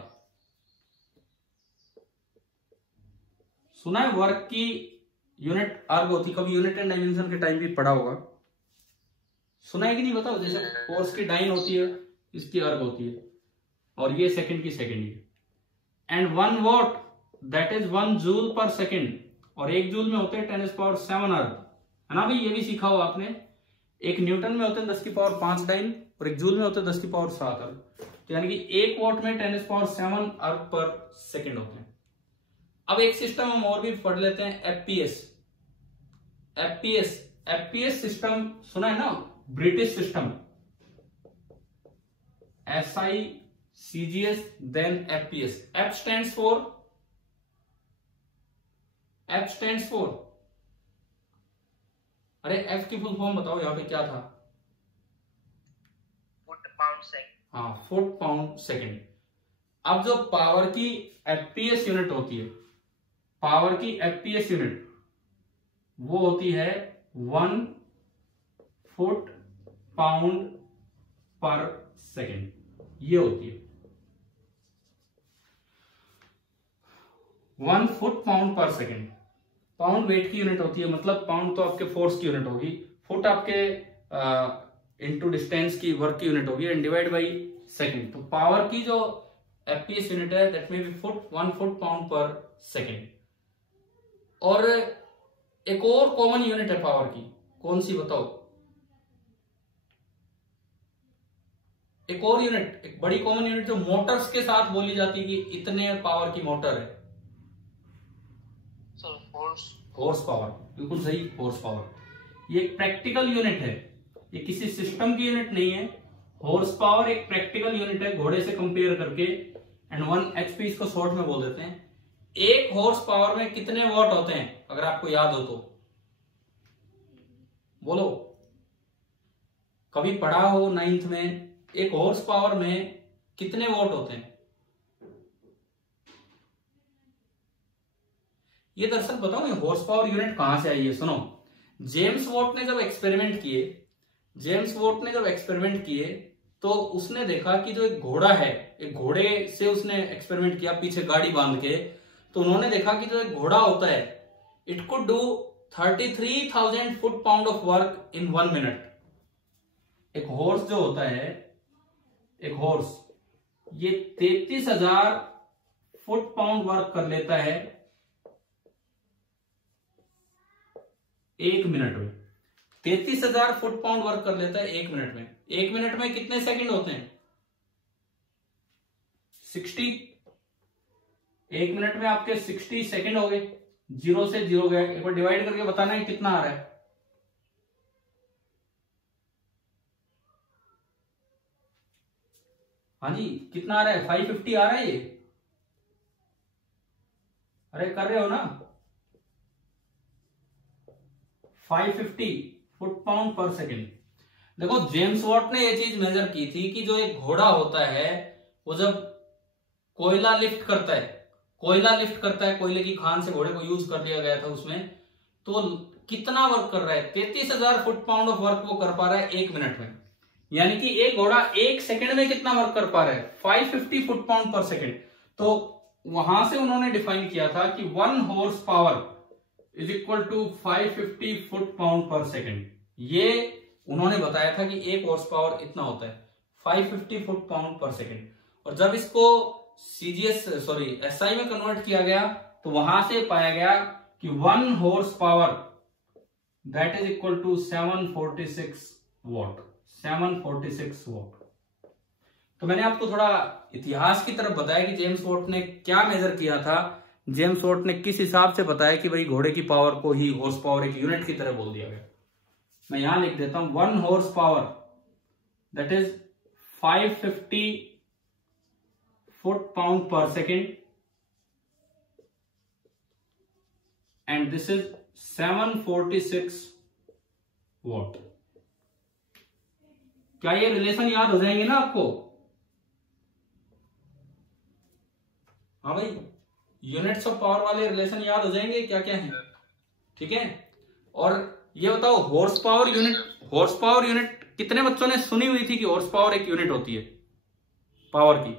सुना है वर्क की यूनिट अर्ग होती, कभी यूनिट एंड डायमेंशन के टाइम भी पढ़ा होगा, सुना है कि नहीं बताओ। जैसे फोर्स की डाइन होती है, इसकी अर्ग होती है, और ये सेकंड की सेकंड है। And 1 what that is 1 joule पर सेकंड, और 1 जूल में होते हैं 10⁻⁷ अर्ग, है ना भाई, ये भी सीखा हो आपने। एक न्यूटन में होते हैं 10⁵ डाइन, और 1 जूल में होते हैं 10⁻⁷ अर्ग। तो यानी कि 1 वॉट में 10⁻⁷ अर्ग पर सेकंड होते हैं। अब एक सिस्टम हम और भी पढ़ लेते हैं, एफपीएस। एफपीएस सिस्टम सुना है ना, British system, SI CGS then FPS। F stands for, अरे F की फुल फॉर्म बताओ यहाँ पे क्या था? Foot pound second. हाँ, फुट पाउंड सेकंड। अब जो पावर की FPS यूनिट होती है, पावर की FPS यूनिट वो होती है 1 फुट पाउंड पर सेकंड, ये होती है 1 foot pound per second. Pound wait की यूनिट होती है, मतलब पाउंड तो आपके फोर्स की यूनिट होगी, फुट आपके इनटू डिस्टेंस की वर्क की यूनिट होगी, एंड डिवाइड बाई सेकंड। तो पावर की जो एफपीएस यूनिट है दैट में B foot, 1 foot pound per second. और एक और कॉमन यूनिट है पावर की, कौन सी बताओ? एक और यूनिट, एक बड़ी कॉमन यूनिट जो मोटर्स के साथ बोली जाती है कि इतने पावर की मोटर है, हॉर्स पावर। बिल्कुल सही, हॉर्स पावर। ये एक प्रैक्टिकल यूनिट है, ये किसी सिस्टम की यूनिट नहीं है। हॉर्स पावर एक प्रैक्टिकल यूनिट है घोड़े से कंपेयर करके, एंड 1 HP इसको शॉर्ट में बोल देते हैं। एक हॉर्स पावर में कितने वॉट होते हैं, अगर आपको याद हो तो बोलो, कभी पढ़ा हो 9th में, एक हॉर्स पावर में कितने वॉट होते हैं? ये दरअसल बताओ, हॉर्स पावर यूनिट कहां से आई है? सुनो, जेम्स वॉट ने जब एक्सपेरिमेंट किए तो उसने देखा कि जो एक घोड़ा है, एक घोड़े से उसने एक्सपेरिमेंट किया पीछे गाड़ी बांध के, तो उन्होंने देखा कि जो एक घोड़ा होता है it could do 33,000 foot pound of work in 1 minute. एक हॉर्स जो होता है, एक हॉर्स, ये 33,000 फुट पाउंड वर्क कर लेता है 1 मिनट में। 33,000 फुट पाउंड वर्क कर लेता है 1 मिनट में। 1 मिनट में कितने सेकंड होते हैं? 60। 1 मिनट में आपके 60 सेकंड हो गए, 0 से 0 गए। एक बार डिवाइड करके बताना है कितना आ रहा है। हाँ जी, कितना आ रहा है? 550 आ रहा है ये? अरे कर रहे हो ना? 550 फुट पाउंड पर सेकेंड। देखो, जेम्स वॉट ने ये चीज मेजर की थी कि जो एक घोड़ा होता है वो जब कोयला लिफ्ट करता है, कोयले की खान से घोड़े को यूज कर लिया गया था उसमें, तो कितना वर्क कर रहा है? 33,000 फुट पाउंड ऑफ वर्क वो कर पा रहा है 1 मिनट में। यानी कि एक घोड़ा 1 सेकंड में कितना वर्क कर पा रहा है? 550 फुट पाउंड पर सेकंड। तो वहां से उन्होंने डिफाइन किया था कि 1 horse power is equal to 550 foot pound per second. ये उन्होंने बताया था कि 1 हॉर्स पावर इतना होता है, 550 फुट पाउंड पर सेकंड। और जब इसको SI में कन्वर्ट किया गया तो वहां से पाया गया कि 1 horse power that is equal to 746 watt. 746 watt. तो मैंने आपको थोड़ा इतिहास की तरफ बताया कि जेम्स वॉट ने क्या मेजर किया था, जेम्स वॉट ने किस हिसाब से बताया कि भाई घोड़े की पावर को ही हॉर्स पावर एक यूनिट की तरह बोल दिया गया। मैं यहां लिख देता हूं 1 horse power that is 550 foot pound per second and this is 746 watt. क्या ये रिलेशन याद हो जाएंगे ना आपको? हाँ भाई, यूनिट्स ऑफ पावर वाले रिलेशन याद हो जाएंगे क्या क्या है? ठीक है। और ये बताओ, हॉर्स पावर यूनिट कितने बच्चों ने सुनी हुई थी कि हॉर्स पावर एक यूनिट होती है पावर की?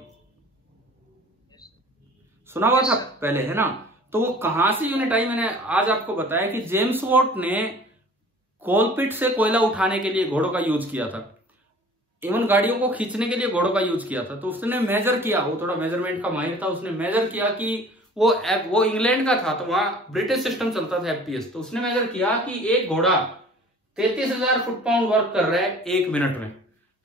सुना हुआ था पहले, है ना? तो वो कहां से यूनिट आई, मैंने आज आपको बताया कि जेम्स वॉट ने कोलपिट से कोयला उठाने के लिए घोड़ों का यूज किया था, इवन गाड़ियों को खींचने के लिए घोड़ों का यूज किया था। तो उसने मेजर किया, वो थोड़ा मेजरमेंट का माहिर था, उसने मेजर किया कि वो इंग्लैंड का था, तो वहां ब्रिटिश सिस्टम चलता था एफपीएस। तो उसने मेजर किया कि एक घोड़ा 33,000 फुट पाउंड वर्क कर रहा है 1 मिनट में।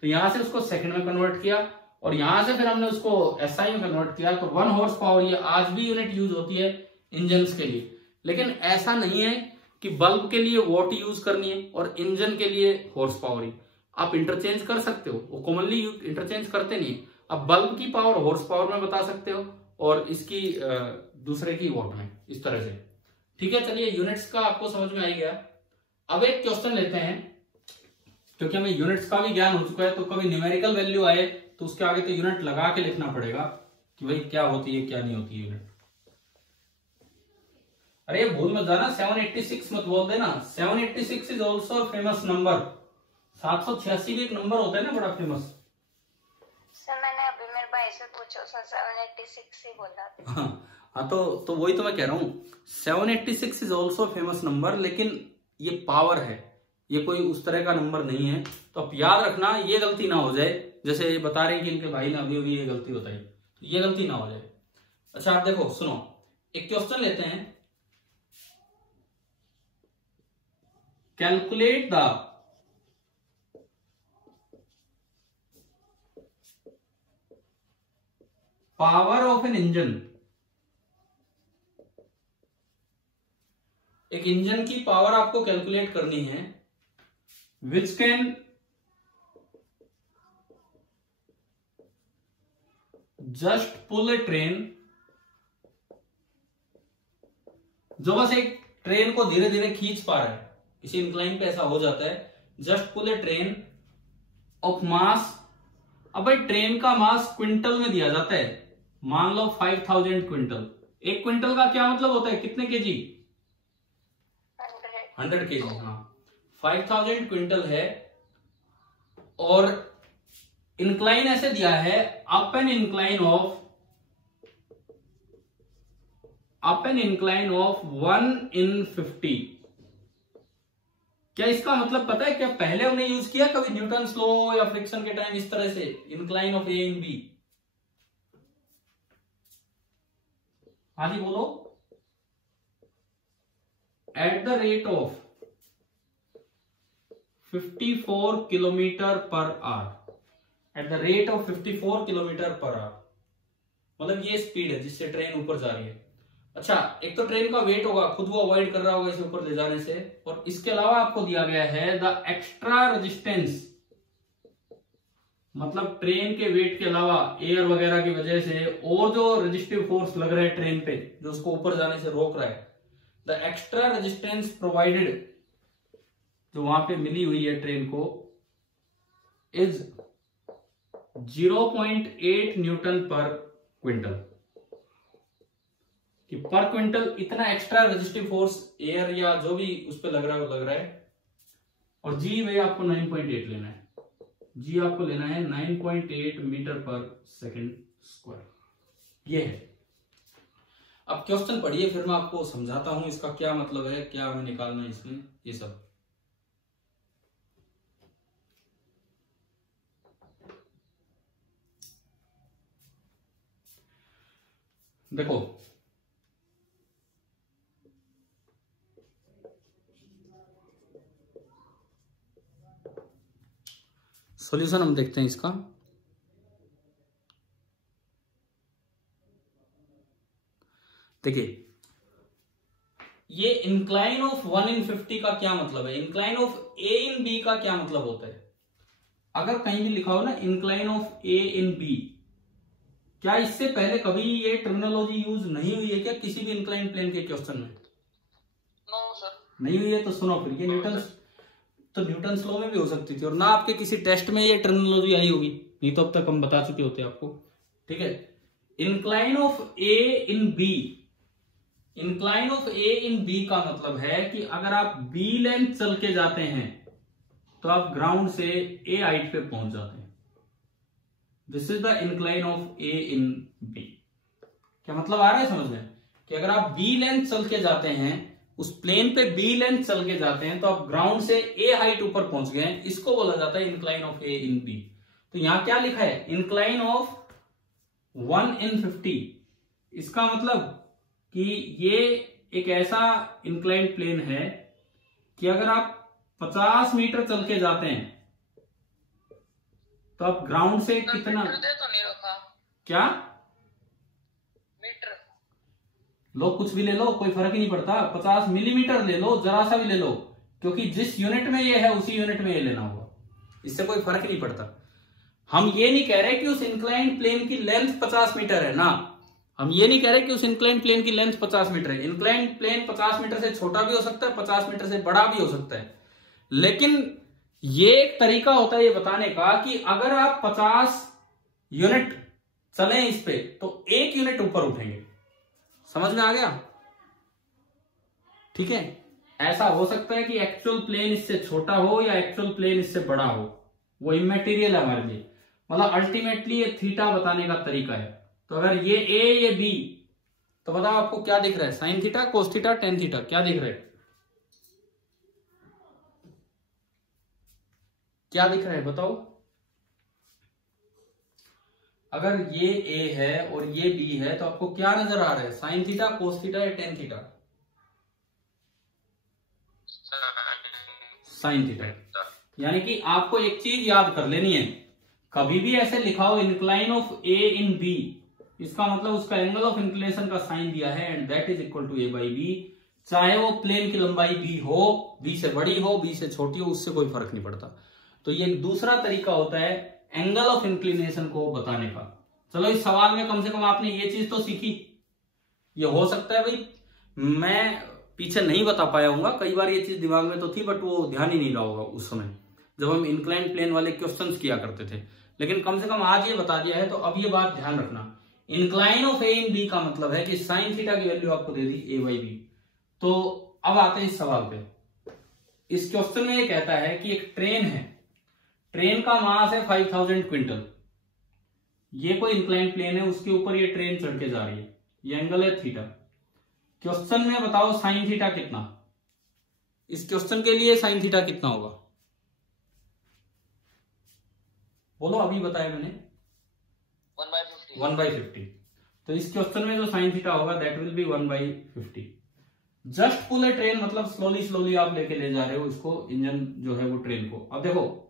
तो यहां से उसको सेकंड में कन्वर्ट किया और यहां से फिर हमने उसको एसआई में कन्वर्ट किया। तो 1 हॉर्स पावर, ये आज भी यूनिट यूज होती है इंजन के लिए। लेकिन ऐसा नहीं है कि बल्ब के लिए वॉट यूज करनी है और इंजन के लिए हॉर्स पावर ही। आप इंटरचेंज कर सकते हो, वो कॉमनली इंटरचेंज करते नहीं। अब बल्ब की पावर हॉर्स पावर में बता सकते हो और इसकी दूसरे की वॉट में, इस तरह से। ठीक है, चलिए यूनिट्स का आपको समझ में आ गया। अब एक क्वेश्चन लेते हैं, क्योंकि हमें यूनिट्स का भी ज्ञान हो चुका है, तो कभी न्यूमेरिकल वैल्यू आए तो उसके आगे तो यूनिट लगा के लिखना पड़ेगा कि भाई क्या होती है क्या नहीं होती है यूनिट। अरे भूल मत जाना, 786 मत बोल देना। 786 इज ऑल्सो फेमस नंबर। 786 भी एक नंबर होता है ना, बड़ा फेमस। सर मैंने अभी मेरे भाई से पूछा, 786 ही बोला। हाँ तो वही तो मैं कह रहा हूँ, 786 इज ऑल्सो फेमस नंबर, लेकिन ये पावर है, ये कोई उस तरह का नंबर नहीं है। तो आप याद रखना, ये गलती ना हो जाए, जैसे ये बता रहे हैं कि इनके भाई ने अभी अभी ये गलती बताई, तो ये गलती ना हो जाए। अच्छा आप देखो, सुनो, एक क्वेश्चन लेते हैं। Calculate the power of an engine. एक इंजन की पावर आपको कैलकुलेट करनी है, which can just pull a train, जो बस एक ट्रेन को धीरे धीरे खींच पा रहा है। इसी इंक्लाइन पे ऐसा हो जाता है, just pull a train of mass. अब भाई ट्रेन का मास क्विंटल में दिया जाता है, मान लो 5000 क्विंटल। एक क्विंटल का क्या मतलब होता है, कितने केजी? 100 केजी। हाँ, 5000 क्विंटल है और इंक्लाइन ऐसे दिया है, अप एन इंक्लाइन ऑफ 1/50। क्या इसका मतलब पता है क्या? पहले हमने यूज किया कभी न्यूटन लॉ या फ्रिक्शन के टाइम इस तरह से, incline of A in B? हाँ जी बोलो। At the rate of 54 kilometre per hour, at the rate of 54 kilometre per hour, मतलब ये स्पीड है जिससे ट्रेन ऊपर जा रही है। अच्छा, एक तो ट्रेन का वेट होगा, खुद वो अवॉइड कर रहा होगा इसे ऊपर ले जाने से, और इसके अलावा आपको दिया गया है द एक्स्ट्रा रेजिस्टेंस, मतलब ट्रेन के वेट के अलावा एयर वगैरह की वजह से और जो रेजिस्टिव फोर्स लग रहा है ट्रेन पे, जो उसको ऊपर जाने से रोक रहा है, द एक्स्ट्रा रेजिस्टेंस प्रोवाइडेड, जो वहां पे मिली हुई है ट्रेन को, इज 0.8 न्यूटन पर क्विंटल। कि पर क्विंटल इतना एक्स्ट्रा रेजिस्टिव फोर्स एयर या जो भी उस पर लग रहा है वो लग रहा है। और जी भाई आपको 9.8 लेना है, जी आपको लेना है 9.8 मीटर पर सेकंड स्क्वायर। ये है। अब क्वेश्चन पढ़िए, फिर मैं आपको समझाता हूं इसका क्या मतलब है, क्या हमें निकालना है इसमें, ये सब। देखो, सॉल्यूशन हम देखते हैं इसका। देखिए, ये इंक्लाइन ऑफ 1/50 का क्या मतलब है, incline of A in B का क्या मतलब होता है? अगर कहीं भी लिखा हो ना incline of A in B, क्या इससे पहले कभी ये टर्मिनोलॉजी यूज नहीं हुई है क्या किसी भी इंक्लाइन प्लेन के क्वेश्चन में? No sir. नहीं हुई है तो सुनो फिर, ये न्यूटन लॉ में भी हो सकती थी, और ना आपके किसी टेस्ट में ये टर्मिनोलॉजी आई होगी, नहीं तो अब तक हम बता चुके होते आपको। ठीक है, incline of A in B, incline of A in B का मतलब है कि अगर आप बी लेंथ चल के जाते हैं तो आप ग्राउंड से ए हाइट पे पहुंच जाते हैं। This is the incline of A in B. क्या मतलब आ रहा है समझ में? कि अगर आप बी लेंथ चल के जाते हैं, उस प्लेन पे बी लेंथ चल के जाते हैं, तो आप ग्राउंड से ए हाइट ऊपर पहुंच गए हैं, इसको बोला जाता है incline of A in B. तो यहां क्या लिखा है, इंक्लाइन ऑफ 1 in 50। इसका मतलब कि ये एक ऐसा इंक्लाइन प्लेन है कि अगर आप 50 मीटर चल के जाते हैं तो आप ग्राउंड से कितना तो नहीं रखा क्या मीटर, लो कुछ भी ले लो, कोई फर्क ही नहीं पड़ता, 50 मिलीमीटर ले लो, जरा सा भी ले लो, क्योंकि जिस यूनिट में ये है उसी यूनिट में ये लेना होगा, इससे कोई फर्क नहीं पड़ता। हम ये नहीं कह रहे कि उस इंक्लाइन प्लेन की लेंथ 50 मीटर है ना, हम ये नहीं कह रहे कि उस इंक्लाइन प्लेन की लेंथ 50 मीटर है। इंक्लाइन प्लेन 50 मीटर से छोटा भी हो सकता है, 50 मीटर से बड़ा भी हो सकता है, लेकिन ये एक तरीका होता है ये बताने का कि अगर आप 50 यूनिट चले इस पे तो 1 यूनिट ऊपर उठेंगे। समझ में आ गया? ठीक है, ऐसा हो सकता है कि एक्चुअल प्लेन इससे छोटा हो या एक्चुअल प्लेन इससे बड़ा हो, वो इमेटीरियल है हमारे लिए, मतलब अल्टीमेटली ये थीटा बताने का तरीका है। तो अगर ये ए ये बी, तो बताओ आपको क्या दिख रहा है, sine theta, cos theta, tan theta, क्या दिख रहा है, क्या दिख रहा है बताओ। अगर ये ए है और ये बी है तो आपको क्या नजर आ रहा है, साइन थीटा, कोस थीटा या टेन थीटा? Sine theta. यानी कि आपको एक चीज याद कर लेनी है, कभी भी ऐसे लिखा हो incline of A in B, इसका मतलब उसका एंगल ऑफ इंक्लिनेशन का साइन दिया है and that is equal to A by B, चाहे वो प्लेन की लंबाई बी हो, बी से बड़ी हो, बी से छोटी हो, उससे कोई फर्क नहीं पड़ता। तो ये एक दूसरा तरीका होता है एंगल ऑफ इंक्लिनेशन को बताने का। चलो इस सवाल में कम से कम आपने ये चीज तो सीखी। ये हो सकता है भाई मैं पीछे नहीं बता पाया हूँ, कई बार ये चीज दिमाग में तो थी बट वो ध्यान ही नहीं रहा होगा उस समय जब हम इंक्लाइन प्लेन वाले क्वेश्चंस किया करते थे, लेकिन कम से कम आज ये बता दिया है। तो अब ये बात ध्यान रखना, incline of A in B का मतलब है कि साइन थीटा की वैल्यू आपको दे दी ए बाई बी। तो अब आते हैं इस सवाल पे। इस क्वेश्चन में ये कहता है कि एक ट्रेन है, ट्रेन का मास है 5000 क्विंटल, ये कोई इंक्लाइन प्लेन है, उसके ऊपर ये ट्रेन चढ़ के जा रही है, ये एंगल है थीटा। क्वेश्चन में बताओ साइन थीटा कितना, इस क्वेश्चन के लिए साइन थीटा कितना होगा, बोलो अभी बताया मैंने 1/50। तो इस क्वेश्चन में जो साइन थीटा होगा that will be 1/50। Just pull a train मतलब स्लोली स्लोली आप लेके ले जा रहे हो इसको, इंजन जो है वो ट्रेन को। अब देखो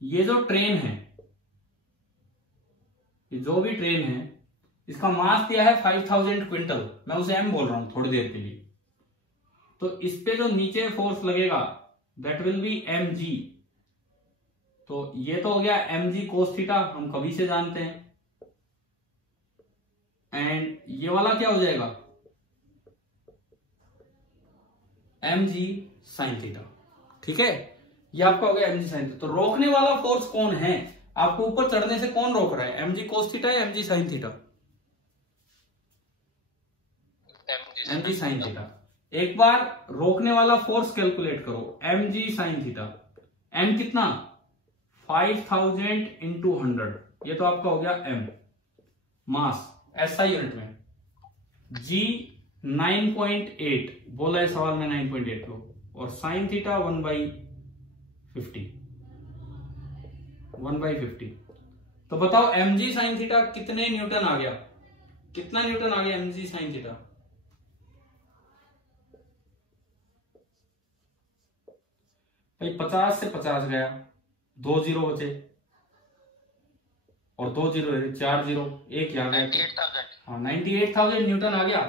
ये जो ट्रेन है, ये जो भी ट्रेन है, इसका मास दिया है 5000 क्विंटल, मैं उसे एम बोल रहा हूं थोड़ी देर के लिए। तो इस पे जो नीचे फोर्स लगेगा that will be M G. तो ये तो हो गया एम जी कोस थीटा, हम कभी से जानते हैं, एंड ये वाला क्या हो जाएगा एम जी साइन थीटा। ठीक है, ये आपका हो गया एम जी साइन थीटा। तो रोकने वाला फोर्स कौन है, आपको ऊपर चढ़ने से कौन रोक रहा है, एम जी कोस थीटा या M G sine theta? M G sine theta. एक बार रोकने वाला फोर्स कैलकुलेट करो, M G sine theta, M कितना 5000 इंटू 100, ये तो आपका हो गया एम मास एसआई यूनिट में, जी 9.8 बोला है सवाल में 9.8 लो, और साइन थीटा 1/50। तो बताओ एम जी साइन थीटा कितने न्यूटन आ गया, कितना न्यूटन आ गया एम जी साइन थीटा? भाई 50 से 50 गया, 2 जीरो बचे, और 2 जीरो 4 जीरो, एक यहाँ गया, हाँ 98,000 न्यूटन आ गया।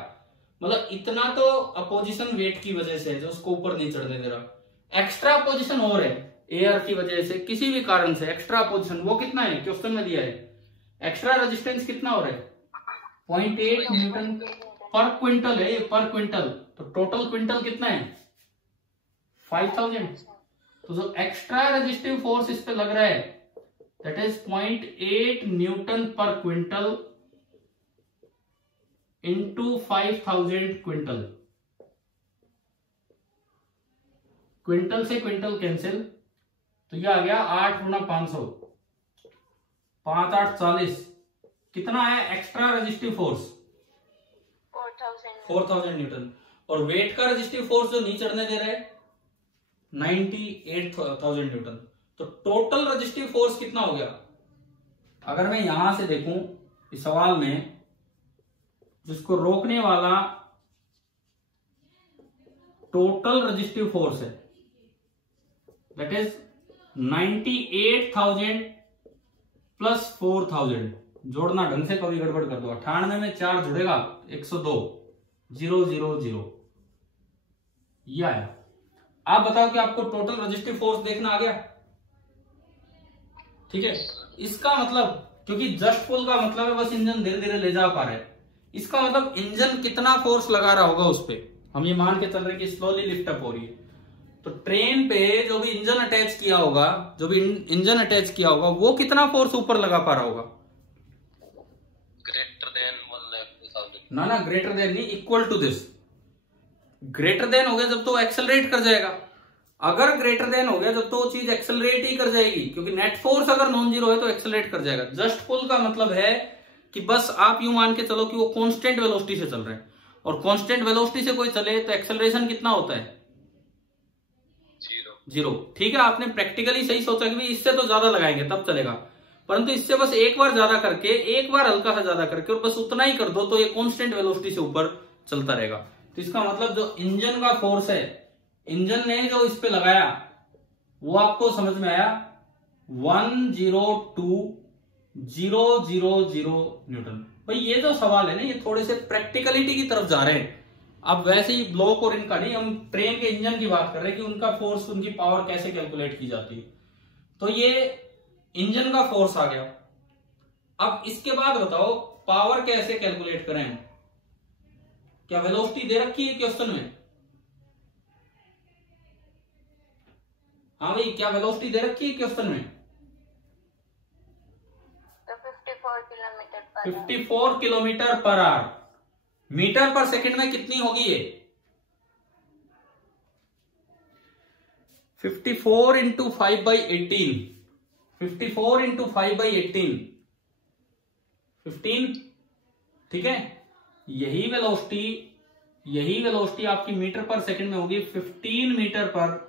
मतलब इतना तो अपोजिशन वेट की वजह से है जो उसको ऊपर नहीं चढ़ने दे रहा। एक्स्ट्रा अपोजिशन और है एयर की वजह से, किसी भी कारण से एक्स्ट्रा अपोजिशन, वो कितना है क्वेश्चन में दिया है, एक्स्ट्रा रेजिस्टेंस कितना हो रहा है 0.8 न्यूटन पर क्विंटल है, पर क्विंटल। तो टोटल क्विंटल कितना है 5000। तो जो एक्स्ट्रा रेजिस्टिव फोर्स इस पे लग रहा है दैट इज 0.8 न्यूटन पर क्विंटल इंटू 5000 क्विंटल। क्विंटल से क्विंटल कैंसिल, तो ये आ गया 8 गुना 500, 5 8 40। कितना है एक्स्ट्रा रेजिस्टिव फोर्स 4000 न्यूटन, और वेट का रेजिस्टिव फोर्स जो नहीं चढ़ने दे रहे 98,000 न्यूटन। तो टोटल रेजिस्टिव फोर्स कितना हो गया? अगर मैं यहां से देखूं इस सवाल में, जिसको रोकने वाला टोटल रेजिस्टिव फोर्स है दैट इज 98,000 प्लस 4,000। जोड़ना ढंग से, कभी गड़बड़ कर दो। 98 में 4 जुड़ेगा 102, 000 ये आया। आप बताओ कि आपको टोटल रेजिस्टिव फोर्स देखना आ गया? ठीक है, इसका मतलब, क्योंकि जस्ट पुल का मतलब है बस इंजन धीरे धीरे ले जा पा रहा है, इसका मतलब इंजन कितना फोर्स लगा रहा होगा उस पर। हम ये मान के चल रहे हैं कि स्लोली लिफ्ट अप हो रही है, तो ट्रेन पे जो भी इंजन अटैच किया होगा, वो कितना फोर्स ऊपर लगा पा रहा होगा? Greater than 1,02,000। ना ग्रेटर देन नहीं, equal to this. Greater than हो गया जब तो एक्सेलरेट कर जाएगा। अगर ग्रेटर देन हो गया जब तो वो चीज एक्सेलरेट ही कर जाएगी, क्योंकि नेट फोर्स अगर नॉन जीरो है तो एक्सेलरेट कर जाएगा। जस्ट पुल का मतलब है कि बस आप यूं मान के चलो कि वो कांस्टेंट वेलोसिटी से चल रहे हैं, और कांस्टेंट वेलोसिटी से कोई चले तो एक्सेलरेशन कितना होता है? जीरो। ठीक है, आपने प्रैक्टिकली सही सोचा कि इससे तो ज्यादा लगाएंगे तब चलेगा, परंतु इससे बस एक बार ज्यादा करके, एक बार हल्का सा ज्यादा करके और बस उतना ही कर दो तो ये कांस्टेंट वेलोसिटी से ऊपर चलता रहेगा। तो इसका मतलब जो इंजन का फोर्स है, इंजन ने जो इस पे लगाया वो आपको समझ में आया 102,000 न्यूटन। भाई ये जो सवाल है ना, ये थोड़े से प्रैक्टिकलिटी की तरफ जा रहे हैं। अब वैसे ही ब्लॉक और इनका नहीं, हम ट्रेन के इंजन की बात कर रहे हैं कि उनका फोर्स, उनकी पावर कैसे कैलकुलेट की जाती है। तो ये इंजन का फोर्स आ गया। अब इसके बाद बताओ पावर कैसे कैलकुलेट करें? क्या वेलोसिटी दे रखी है क्वेश्चन में? हाँ भाई, क्या वेलोसिटी दे रखी है क्वेश्चन में? तो 54 किलोमीटर पर 54 किलोमीटर पर आवर। मीटर पर सेकंड में कितनी होगी ये? 54 इंटू 5/18। 54 इंटू 5/18 15। ठीक है, यही वेलोसिटी आपकी मीटर पर सेकंड में होगी 15 मीटर पर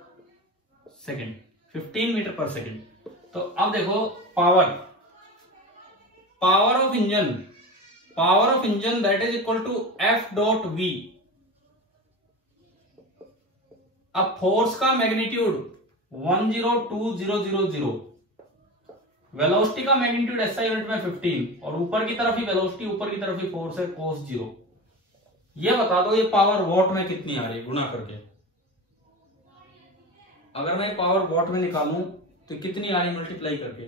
सेकंड। 15 मीटर पर सेकंड। तो अब देखो power of engine that is equal to F.V। अब फोर्स का मैग्नीट्यूड 102,000, वेलोसिटी का मैग्नीट्यूड SI यूनिट में 15, और ऊपर की तरफ ही वेलोसिटी, ऊपर की तरफ ही फोर्स है cos 0। ये बता दो ये पावर वॉट में कितनी आ रही है गुणा करके? अगर मैं पावर वॉट में निकालूं तो कितनी आ रही मल्टीप्लाई करके?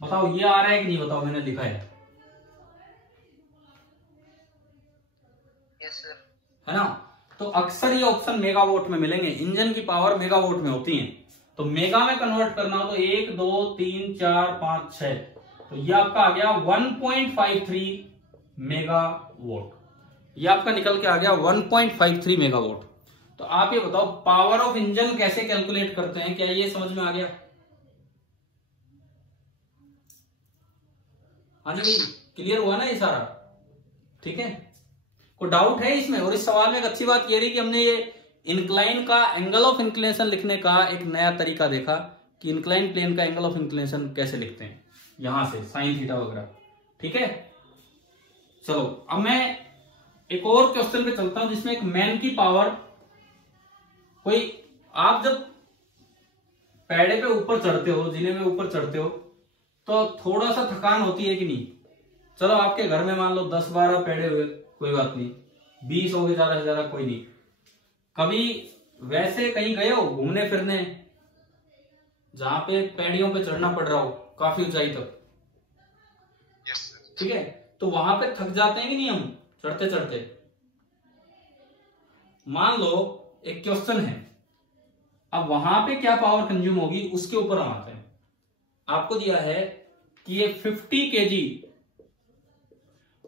बताओ ये आ रहा है कि नहीं? बताओ, मैंने लिखा है। Yes sir. है ना? तो अक्सर ये ऑप्शन मेगावाट में मिलेंगे। इंजन की पावर मेगावाट में होती है, तो मेगा में कन्वर्ट करना हो तो 1 2 3 4 5 6, तो ये आपका आ गया 1.53 मेगावाट। ये आपका निकल के आ गया 1.53 मेगावाट। तो आप ये बताओ पावर ऑफ इंजन कैसे कैलकुलेट करते हैं? क्या ये समझ में आ गया? हाँ जी भाई, क्लियर हुआ ना ये सारा? ठीक है, कोई डाउट है इसमें? और इस सवाल में एक अच्छी बात ये रही कि हमने ये इंक्लाइन का एंगल ऑफ इंक्लिनेशन लिखने का एक नया तरीका देखा कि इंक्लाइन प्लेन का एंगल ऑफ इंक्लिनेशन कैसे लिखते हैं, यहां से साइन थीटा वगैरह। ठीक है, चलो अब मैं एक और क्वेश्चन पे चलता हूं जिसमें एक मैन की पावर, कोई आप जब पैड़े पे ऊपर चढ़ते हो, जिले में ऊपर चढ़ते हो, तो थोड़ा सा थकान होती है कि नहीं? चलो आपके घर में मान लो 10-12 पैड़े हुए, कोई बात नहीं, 20 हो गए ज्यादा से ज्यादा, कोई नहीं। कभी वैसे कहीं गए हो घूमने फिरने जहां पे पैड़ियों पे चढ़ना पड़ रहा हो काफी ऊंचाई तक? ठीक है, तो वहां पे थक जाते हैं कि नहीं हम चढ़ते चढ़ते? मान लो एक क्वेश्चन है, अब वहां पे क्या पावर कंज्यूम होगी उसके ऊपर हम आते हैं। आपको दिया है कि ये 50 kg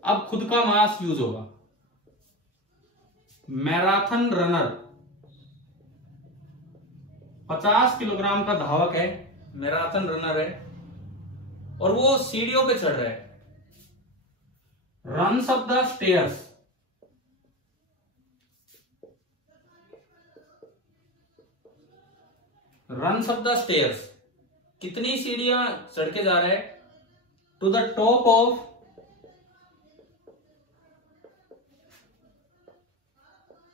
अब खुद का मास यूज होगा। मैराथन रनर 50 किलोग्राम का धावक है, मैराथन रनर है, और वो सीढ़ियों पे चढ़ रहा है। Runs up the stairs, runs up the stairs, कितनी सीढ़ियां चढ़ के जा रहा है? To the top of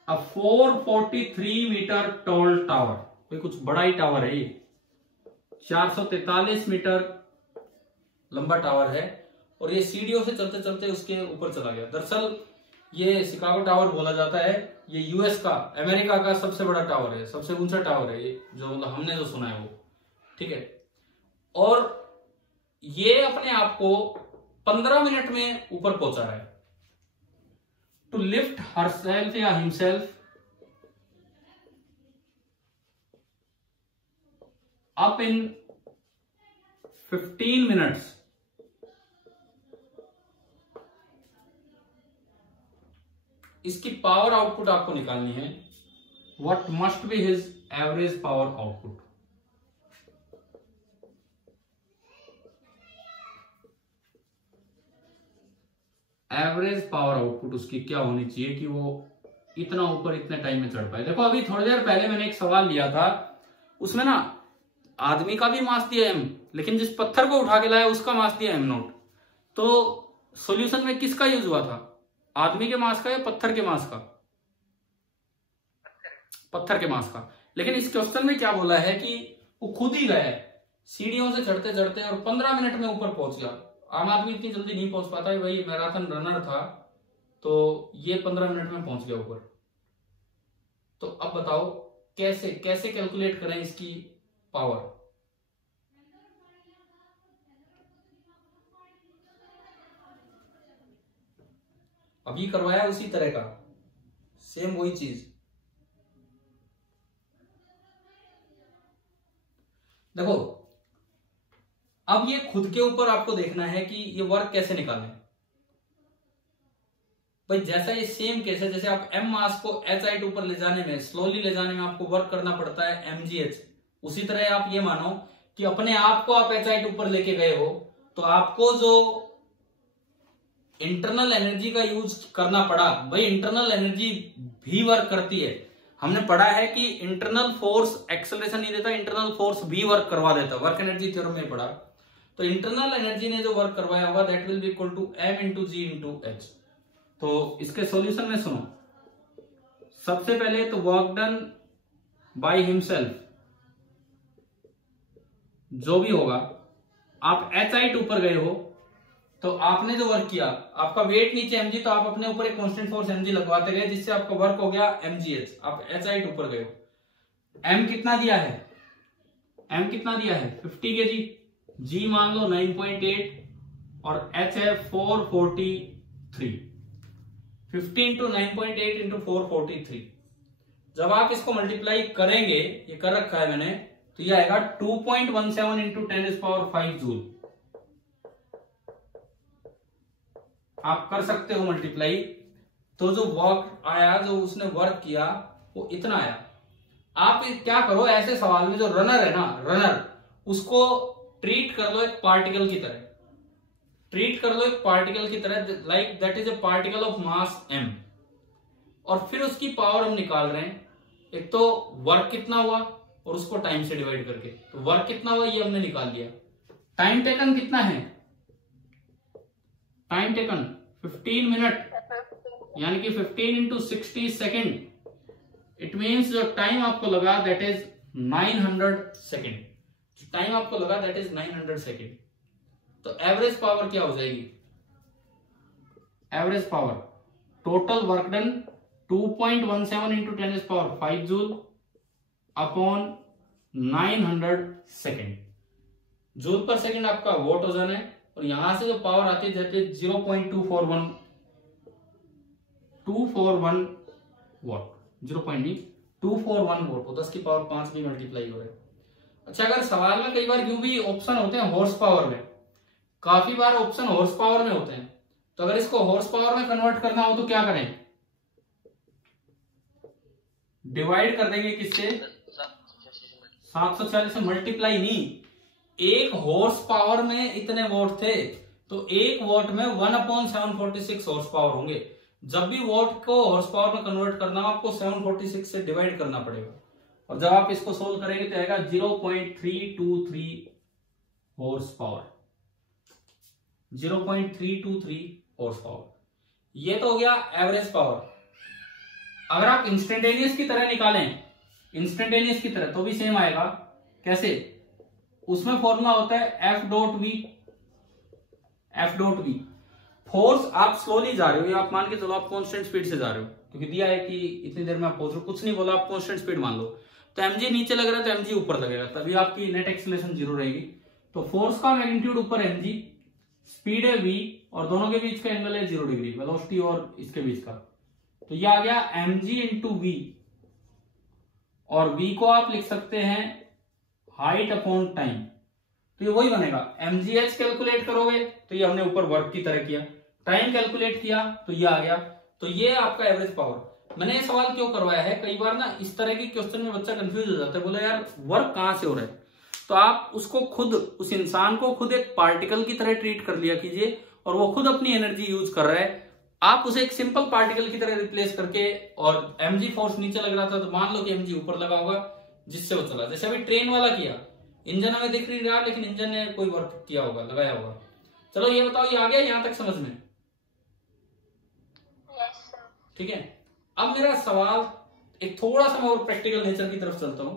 a 443 metre tall tower. कोई कुछ बड़ा ही टावर है ये, 443 मीटर लंबा टावर है और ये सीढ़ियों से चलते चलते उसके ऊपर चला गया। दरअसल ये शिकागो टावर बोला जाता है, ये यूएस का, अमेरिका का सबसे बड़ा टावर है, सबसे ऊंचा टावर है ये, जो मतलब हमने जो सुना है वो, ठीक है। और ये अपने आप को 15 मिनट में ऊपर पहुंचा रहा है। टू लिफ्ट हरसेल्फ या हिमसेल्फ अप इन 15 मिनट्स, इसकी पावर आउटपुट आपको निकालनी है। What must be his average power output. Average power output उसकी क्या होनी चाहिए कि वो इतना ऊपर इतने टाइम में चढ़ पाए। देखो अभी थोड़ी देर पहले मैंने एक सवाल लिया था, उसमें ना आदमी का भी मास दिया m, लेकिन जिस पत्थर को उठा के लाया उसका मास दिया m0। तो सॉल्यूशन में किसका यूज हुआ था, आदमी के मास का या पत्थर के मास का? पत्थर के मास का। लेकिन इस क्वेश्चन में क्या बोला है कि वो खुद ही गया सीढ़ियों से चढ़ते चढ़ते और 15 मिनट में ऊपर पहुंच गया। आम आदमी इतनी जल्दी नहीं पहुंच पाता है, भाई मैराथन रनर था तो ये 15 मिनट में पहुंच गया ऊपर। तो अब बताओ कैसे कैसे कैलकुलेट करें इसकी पावर। अभी करवाया उसी तरह का, सेम वही चीज। देखो अब ये खुद के ऊपर आपको देखना है कि ये वर्क कैसे निकालें। भाई जैसा ये सेम केस है, जैसे आप m मास को h हाइट ऊपर ले जाने में, स्लोली ले जाने में आपको वर्क करना पड़ता है mgh, उसी तरह आप ये मानो कि अपने आप को आप h हाइट ऊपर लेके गए हो तो आपको जो इंटरनल एनर्जी का यूज करना पड़ा, भाई इंटरनल एनर्जी भी वर्क करती है। हमने पढ़ा है कि इंटरनल फोर्स एक्सेलरेशन नहीं देता, इंटरनल फोर्स भी वर्क करवा देता, वर्क एनर्जी थ्योरम में पढ़ा। तो इंटरनल एनर्जी ने जो वर्क करवाया होगा that will be equal to m into g into h. तो इसके सॉल्यूशन में सुनो, सबसे पहले तो वर्क डन बाय हिमसेल्फ, जो भी होगा, आप h हाइट ऊपर गए हो तो आपने जो वर्क किया, आपका वेट नीचे mg, तो आप अपने ऊपर एक कांस्टेंट फोर्स mg लगवाते गए जिससे आपका वर्क हो गया mgh। आप h हाइट ऊपर गए हो। m कितना दिया है, m कितना दिया है 50 kg, g मान लो 9.8 और h है 443। 50 इंटू 9.8 इंटू 443। जब आप इसको मल्टीप्लाई करेंगे, ये कर रखा है मैंने, तो ये आएगा 2.17 इंटू 10⁵ जूल। आप कर सकते हो मल्टीप्लाई। तो जो वर्क आया, जो उसने वर्क किया वो इतना आया। आप क्या करो, ऐसे सवाल में जो रनर है ना, रनर, उसको ट्रीट कर लो एक पार्टिकल की तरह, ट्रीट कर लो एक पार्टिकल की तरह, like that is a particle of mass m। और फिर उसकी पावर हम निकाल रहे हैं, एक तो वर्क कितना हुआ और उसको टाइम से डिवाइड करके, तो वर्क कितना हुआ ये हमने निकाल लिया। टाइम टेकन कितना है, टाइम टेकन 15 मिनट, यानी कि 15 इंटू 60 सेकेंड। इट मीन्स जो टाइम आपको लगा दैट इज 900 सेकेंड। टाइम आपको लगा दैट इज 900 सेकेंड। तो एवरेज पावर क्या हो जाएगी, average power total work done 2.17 into 10⁵ joule upon 900 second. Joule पर सेकेंड आपका वॉट हो जाना है, और यहां से जो पावर आती है 0.241 वॉट, 0.241 वॉट, 10 की पावर 5 भी मल्टीप्लाई हो रहा है। अच्छा, अगर सवाल में कई बार यूं भी ऑप्शन होते हैं हॉर्स पावर में, काफी बार ऑप्शन हॉर्स पावर में होते हैं, तो अगर इसको हॉर्स पावर में कन्वर्ट करना हो तो क्या करें, डिवाइड कर देंगे किससे, 746 से, मल्टीप्लाई नहीं, एक हॉर्स पावर में इतने वॉट थे, तो एक वॉट में 1/746 हॉर्स पावर होंगे। जब भी वॉट को हॉर्स पावर में कन्वर्ट करना हो आपको 746 से डिवाइड करना पड़ेगा, और जब आप इसको सोल्व करेंगे तो आएगा 0.323 हॉर्स पावर, 0.323 हॉर्स पावर। ये तो हो गया एवरेज पावर। अगर आप इंस्टेंटेनियस की तरह निकालें, इंस्टेंटेनियस की तरह, तो भी सेम आएगा। कैसे? उसमें फॉर्मूला होता है F.V। F.V फोर्स, आप स्लोली जा रहे हो या आप मान के चलो आप कांस्टेंट स्पीड से जा रहे हो, क्योंकि दिया है कि इतनी देर में आप पहुंच रहे हो, कुछ नहीं बोला, आप कांस्टेंट स्पीड मान लो, तो mg नीचे लग रहा है तो mg ऊपर लगेगा, तभी आपकी नेट एक्सीलरेशन 0 रहेगी। तो फोर्स का मैग्नीट्यूड ऊपर mg, स्पीड है v, और दोनों के बीच का एंगल है 0 डिग्री, वेलोसिटी और इसके बीच का। तो ये आ गया mg इंटू v, और v को आप लिख सकते हैं हाइट अपॉन टाइम, तो ये वही बनेगा। mgh कैलकुलेट करोगे तो ये हमने ऊपर वर्क की तरह किया, टाइम कैलकुलेट किया तो ये आ गया। तो ये आपका एवरेज पावर। मैंने ये सवाल क्यों करवाया है, कई बार ना इस तरह के क्वेश्चन में बच्चा कंफ्यूज हो जाता है, बोले यार वर्क कहां से हो रहा है, तो आप उसको खुद, उस इंसान को खुद एक पार्टिकल की तरह ट्रीट कर लिया कीजिए, और वो खुद अपनी एनर्जी यूज कर रहा है, आप उसे एक सिंपल पार्टिकल की तरह रिप्लेस करके, और mg फोर्स नीचे लग रहा था तो मान लो कि mg ऊपर लगा होगा जिससे वो चला, जैसे अभी ट्रेन वाला किया, इंजन हमें दिख नहीं रहा लेकिन इंजन ने कोई वर्क किया होगा, लगाया होगा। चलो ये बताओ, ये आ गया यहां तक समझ में? ठीक है। अब मेरा सवाल एक थोड़ा सा मैं और प्रैक्टिकल नेचर की तरफ चलता हूं।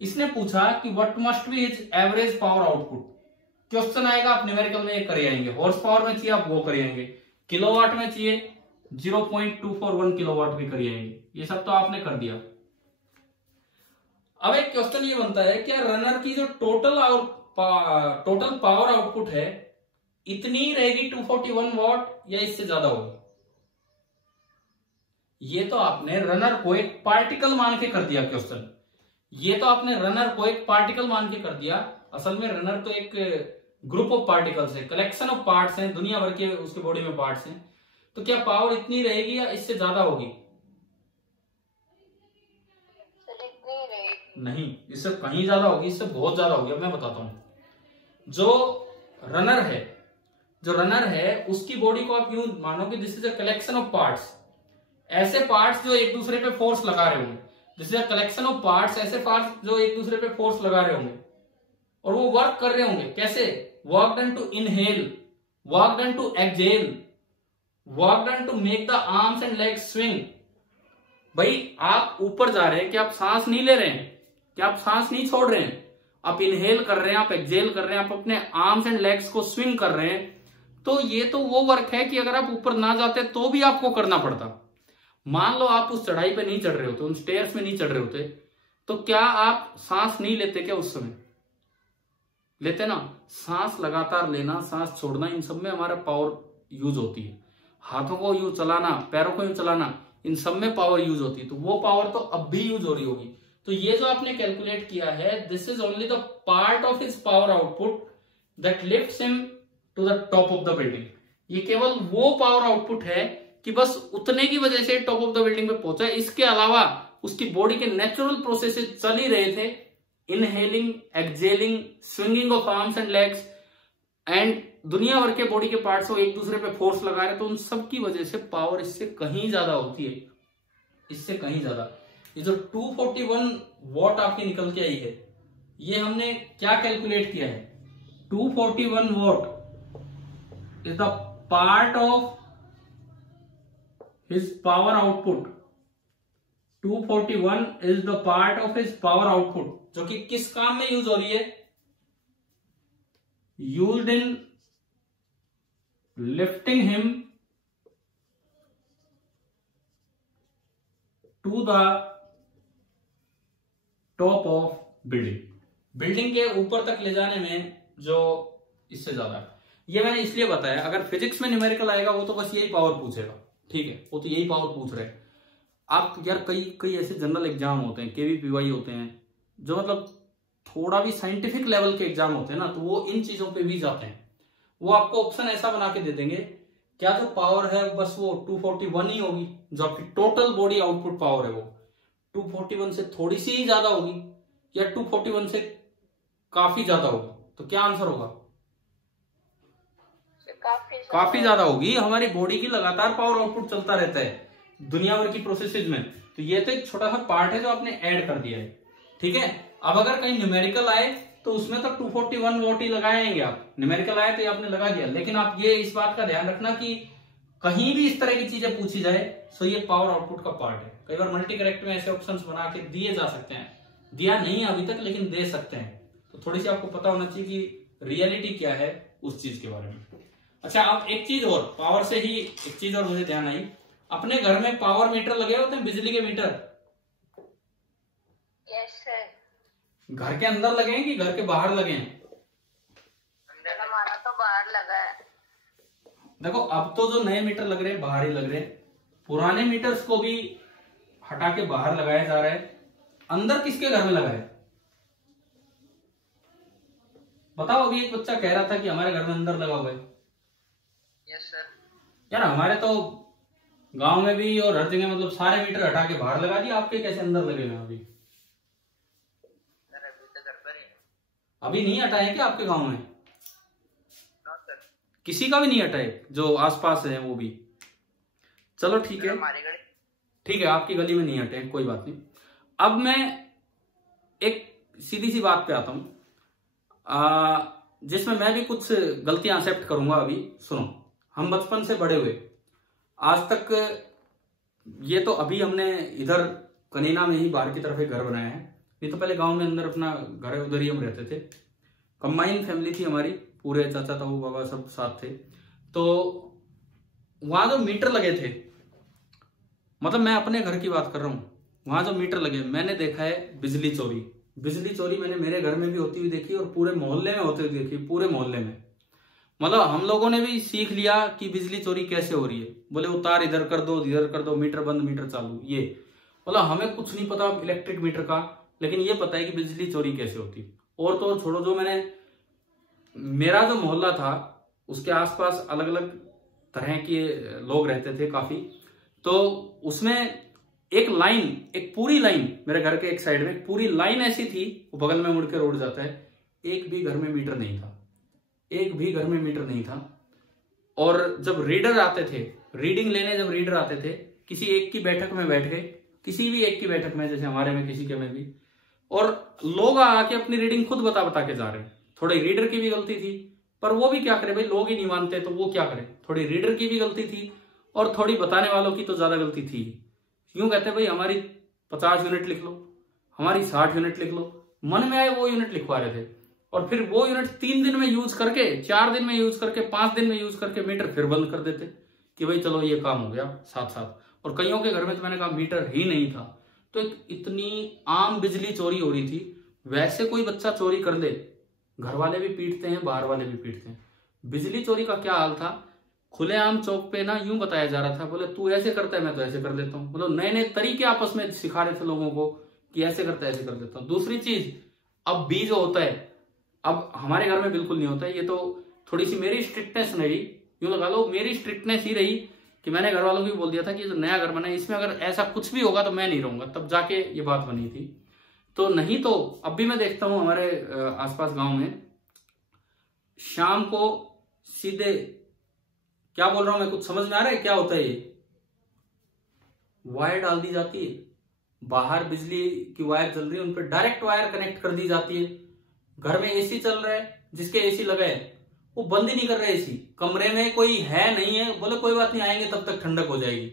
इसने पूछा कि what must be his average power output. Question आएगा, आप न्यूमेरिकल में ये कर आएंगे, हॉर्स पावर में चाहिए आप वो कर आएंगे, किलोवाट में चाहिए 0.241 किलोवाट भी कर आएंगे, ये सब तो आपने कर दिया। अब एक क्वेश्चन ये बनता है, क्या रनर की जो टोटल पावर आउटपुट है इतनी रहेगी 241 वॉट या इससे ज्यादा होगी? ये तो आपने रनर को एक पार्टिकल मान के कर दिया क्वेश्चन, ये तो आपने रनर को एक पार्टिकल मान के कर दिया। असल में रनर तो एक ग्रुप ऑफ पार्टिकल्स है, कलेक्शन ऑफ पार्ट्स हैं, दुनिया भर के उसके बॉडी में पार्ट्स हैं। तो क्या पावर इतनी रहेगी या इससे ज्यादा होगी? नहीं, इससे कहीं ज्यादा होगी, इससे बहुत ज्यादा होगी। अब मैं बताता हूं। जो रनर है उसकी बॉडी को आप यूं मानो कि this is a collection of parts, ऐसे पार्ट्स जो एक दूसरे पे फोर्स लगा रहे होंगे, this is a collection of parts, ऐसे पार्ट्स जो एक दूसरे पे फोर्स लगा रहे होंगे और वो वर्क कर रहे होंगे। कैसे? Work done to inhale, work done to exhale, work done to make the arms and legs swing. भाई आप ऊपर जा रहे हैं कि आप सांस नहीं ले रहे हैं, कि आप सांस नहीं छोड़ रहे हैं, आप इनहेल कर रहे हैं, आप एक्सहेल कर रहे हैं, आप अपने आर्म्स एंड लेग्स को स्विंग कर रहे हैं। तो ये तो वो वर्क है कि अगर आप ऊपर ना जाते तो भी आपको करना पड़ता। मान लो आप उस चढ़ाई पे नहीं चढ़ रहे होते, उन स्टेयर्स में नहीं चढ़ रहे होते, तो क्या आप सांस नहीं लेते क्या उस समय? लेते ना। सांस लगातार लेना, सांस छोड़ना, इन सब में हमारा पावर यूज होती है। हाथों को यूज चलाना, पैरों को यूज चलाना, इन सब में पावर यूज होती है। तो वो पावर तो अब भी यूज हो रही होगी। तो ये जो आपने कैलकुलेट किया है, this is only the part of his power output that lifts him to the top of the building. ये केवल वो पावर आउटपुट है कि बस उतने की वजह से टॉप ऑफ द बिल्डिंग पे पहुंचा। इसके अलावा उसकी बॉडी के नेचुरल प्रोसेसेस चल ही रहे थे, inhaling, exhaling, swinging of arms and legs, and दुनिया भर के बॉडी के पार्ट्स को एक दूसरे पे फोर्स लगा रहे, तो उन सब की वजह से पावर इससे कहीं ज्यादा होती है, इससे कहीं ज्यादा। ये जो 241 वॉट आपकी निकल के आई है, ये हमने क्या कैलकुलेट किया है? 241 what is the part of his power output, 241 is the part of his power output, जो कि किस काम में यूज हो रही है? Used in lifting him to the top of building, building के ऊपर तक ले जाने में जो इससे ज्यादा है। ये मैंने इसलिए बताया, अगर फिजिक्स में न्यूमेरिकल आएगा वो तो बस यही पावर पूछेगा, ठीक है, वो तो यही पावर पूछ रहे हैं। आप यार कई ऐसे जनरल एग्जाम होते हैं, केवीपीवाई होते हैं, जो मतलब थोड़ा भी साइंटिफिक लेवल के एग्जाम होते हैं ना, तो वो इन चीजों पे भी जाते हैं। वो आपको ऑप्शन ऐसा बना के दे देंगे, क्या जो पावर है बस वो 241 ही होगी, जो आपकी टोटल बॉडी आउटपुट पावर है वो 241 से थोड़ी सी ही ज्यादा होगी, या 241 से काफी ज्यादा होगा, तो क्या आंसर होगा? काफी ज्यादा होगी। हमारी बॉडी की लगातार पावर आउटपुट चलता रहता है दुनिया भर की प्रोसेसेस में, तो ये तो एक छोटा सा पार्ट है जो आपने ऐड कर दिया है, ठीक है। अब अगर कहीं न्यूमेरिकल आए तो उसमें तो 241 वोट ही लगाएंगे आप, न्यूमेरिकल आए तो ये आपने लगा दिया, लेकिन आप ये इस बात का ध्यान रखना कि कहीं भी इस तरह की चीजें पूछी जाए तो ये पावर आउटपुट का पार्ट है। कई बार मल्टी करेक्ट में ऐसे ऑप्शंस बना के दिए जा सकते हैं, दिया नहीं अभी तक लेकिन दे सकते हैं, तो थोड़ी सी आपको पता होना चाहिए कि रियलिटी क्या है उस चीज के बारे में। अच्छा, अब एक चीज और, पावर से ही एक चीज और मुझे ध्यान आई, अपने घर में पावर मीटर लगे होते हैं, बिजली के मीटर? Yes sir. घर के अंदर लगे हैं कि घर के बाहर लगे हैं? हमारा तो बाहर लगा है। देखो, अब तो जो नए मीटर लग रहे हैं बाहर ही लग रहे हैं, पुराने मीटर्स को भी हटा के बाहर लगाया जा रहा है। अंदर किसके घर में लगा है बताओ? अभी एक बच्चा कह रहा था कि हमारे घर में अंदर लगा हुआ है। Yes sir. यार हमारे तो गांव में भी और हर जगह मतलब सारे मीटर हटा के बाहर लगा दिए, आपके कैसे अंदर लगेगा? अभी अभी तो घर पर ही है। अभी नहीं हटाए क्या आपके गांव में? ना सर। किसी का भी नहीं हटाए जो आसपास है वो भी? चलो ठीक है, हमारी गली। ठीक है, आपकी गली में नहीं हटे, कोई बात नहीं। अब मैं एक सीधी सी बात पे आता हूं, जिसमें मैं भी कुछ गलतियां एक्सेप्ट करूंगा। अभी सुनो, हम बचपन से बड़े हुए आज तक, ये तो अभी हमने इधर कनीना में ही बाहर की तरफ एक घर बनाया है, नहीं तो पहले गांव में अंदर अपना घर है, उधर ही हम रहते थे। कंबाइन फैमिली थी हमारी, पूरे चाचा ताऊ बाबा सब साथ थे। तो वहां जो मीटर लगे थे, मतलब मैं अपने घर की बात कर रहा हूं, वहां जो मीटर लगे मैंने देखा है बिजली चोरी। बिजली चोरी मैंने मेरे घर में भी होती हुई देखी और पूरे मोहल्ले में होती हुई देखी, पूरे मोहल्ले में। मतलब हम लोगों ने भी सीख लिया कि बिजली चोरी कैसे हो रही है। बोले उतार इधर कर दो, मीटर बंद मीटर चालू, ये मतलब हमें कुछ नहीं पता इलेक्ट्रिक मीटर का, लेकिन ये पता है कि बिजली चोरी कैसे होती। और तो छोड़ो, जो मेरा जो मोहल्ला था उसके आसपास अलग अलग तरह के लोग रहते थे काफी, तो उसमें एक लाइन, एक पूरी लाइन, मेरे घर के एक साइड में एक पूरी लाइन ऐसी थी, वो बगल में मुड़ के रोड जाता है, एक भी घर में मीटर नहीं था, एक भी घर में मीटर नहीं था। और जब रीडर आते थे, रीडिंग लेने जब रीडर आते थे, किसी एक की बैठक में बैठ गए, किसी भी एक की बैठक में, जैसे हमारे में किसी के में भी, और लोग आके अपनी रीडिंग खुद बता बता के जा रहे हैं। थोड़ी रीडर की भी गलती थी, पर वो भी क्या करे भाई, लोग ही नहीं मानते तो वो क्या करे। थोड़ी रीडर की भी गलती थी और थोड़ी बताने वालों की तो ज्यादा गलती थी। यूं कहते भाई हमारी 50 यूनिट लिख लो, हमारी 60 यूनिट लिख लो, मन में आए वो यूनिट लिखवा रहे थे। और फिर वो यूनिट 3 दिन में यूज करके, 4 दिन में यूज करके, 5 दिन में यूज करके मीटर फिर बंद कर देते कि भाई चलो ये काम हो गया साथ साथ। और कईयों के घर में तो मैंने कहा मीटर ही नहीं था। तो इतनी आम बिजली चोरी हो रही थी। वैसे कोई बच्चा चोरी कर ले, घर वाले भी पीटते हैं, बाहर वाले भी पीटते हैं। बिजली चोरी का क्या हाल था, खुलेआम चौक पे ना यूं बताया जा रहा था, बोले तू ऐसे करता है मैं तो ऐसे कर देता हूँ। मतलब नए नए तरीके आपस में सिखा रहे थे लोगों को कि ऐसे करता है ऐसे कर देता हूँ। दूसरी चीज, अब बी जो होता है, अब हमारे घर में बिल्कुल नहीं होता है। ये तो थोड़ी सी मेरी स्ट्रिक्टनेस रही, यूं लगा लो मेरी स्ट्रिक्टनेस ही रही कि मैंने घर वालों को भी बोल दिया था कि जो नया घर बना है इसमें अगर ऐसा कुछ भी होगा तो मैं नहीं रहूंगा, तब जाके ये बात बनी थी। तो नहीं तो अब भी मैं देखता हूं हमारे आसपास गांव में, शाम को सीधे, क्या बोल रहा हूं मैं, कुछ समझ में आ रहा है क्या होता है? ये वायर डाल दी जाती है, बाहर बिजली की वायर चल रही है, उन पर डायरेक्ट वायर कनेक्ट कर दी जाती है। घर में एसी चल रहा है, जिसके एसी लगा है वो बंद ही नहीं कर रहे एसी, कमरे में कोई है नहीं है, बोले कोई बात नहीं आएंगे तब तक ठंडक हो जाएगी।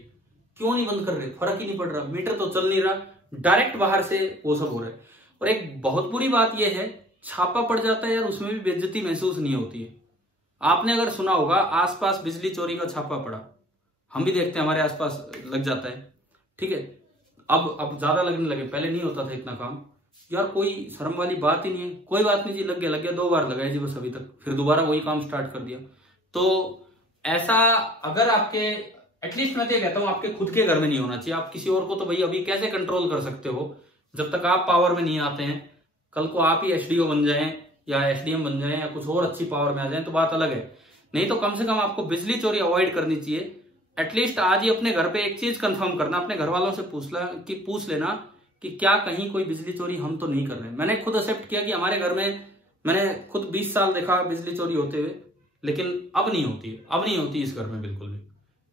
क्यों नहीं बंद कर रहे? फर्क ही नहीं पड़ रहा, मीटर तो चल नहीं रहा, डायरेक्ट बाहर से वो सब हो रहा है। और एक बहुत बुरी बात यह है, छापा पड़ जाता है यार, उसमें भी बेइज्जती महसूस नहीं होती है। आपने अगर सुना होगा आसपास बिजली चोरी का छापा पड़ा, हम भी देखते हैं हमारे आसपास लग जाता है, ठीक है। अब ज्यादा लगने लगे, पहले नहीं होता था इतना काम यार, कोई शर्म वाली बात ही नहीं है। कोई बात नहीं जी, लग गया 2 बार लगाया जी बस अभी तक, फिर दोबारा वही काम स्टार्ट कर दिया। तो ऐसा अगर आपके, एटलीस्ट मैं तो ये कहता हूं आपके खुद के घर में नहीं होना चाहिए। आप किसी और को तो भाई अभी कैसे कंट्रोल कर सकते हो, जब तक आप पावर में नहीं आते हैं। कल को आप ही एसडीओ बन जाएं या एसडीएम बन जाएं या कुछ और अच्छी पावर में आ जाएं तो बात अलग है, नहीं तो कम से कम आपको बिजली चोरी अवॉइड करनी चाहिए। एटलीस्ट आज ही अपने घर पे एक चीज कंफर्म करना, अपने घर वालों से पूछ लेना कि क्या कहीं कोई बिजली चोरी हम तो नहीं कर रहे हैं। मैंने खुद एक्सेप्ट किया कि हमारे घर में मैंने खुद 20 साल देखा बिजली चोरी होते हुए, लेकिन अब नहीं होती है, अब नहीं होती इस घर में बिल्कुल भी।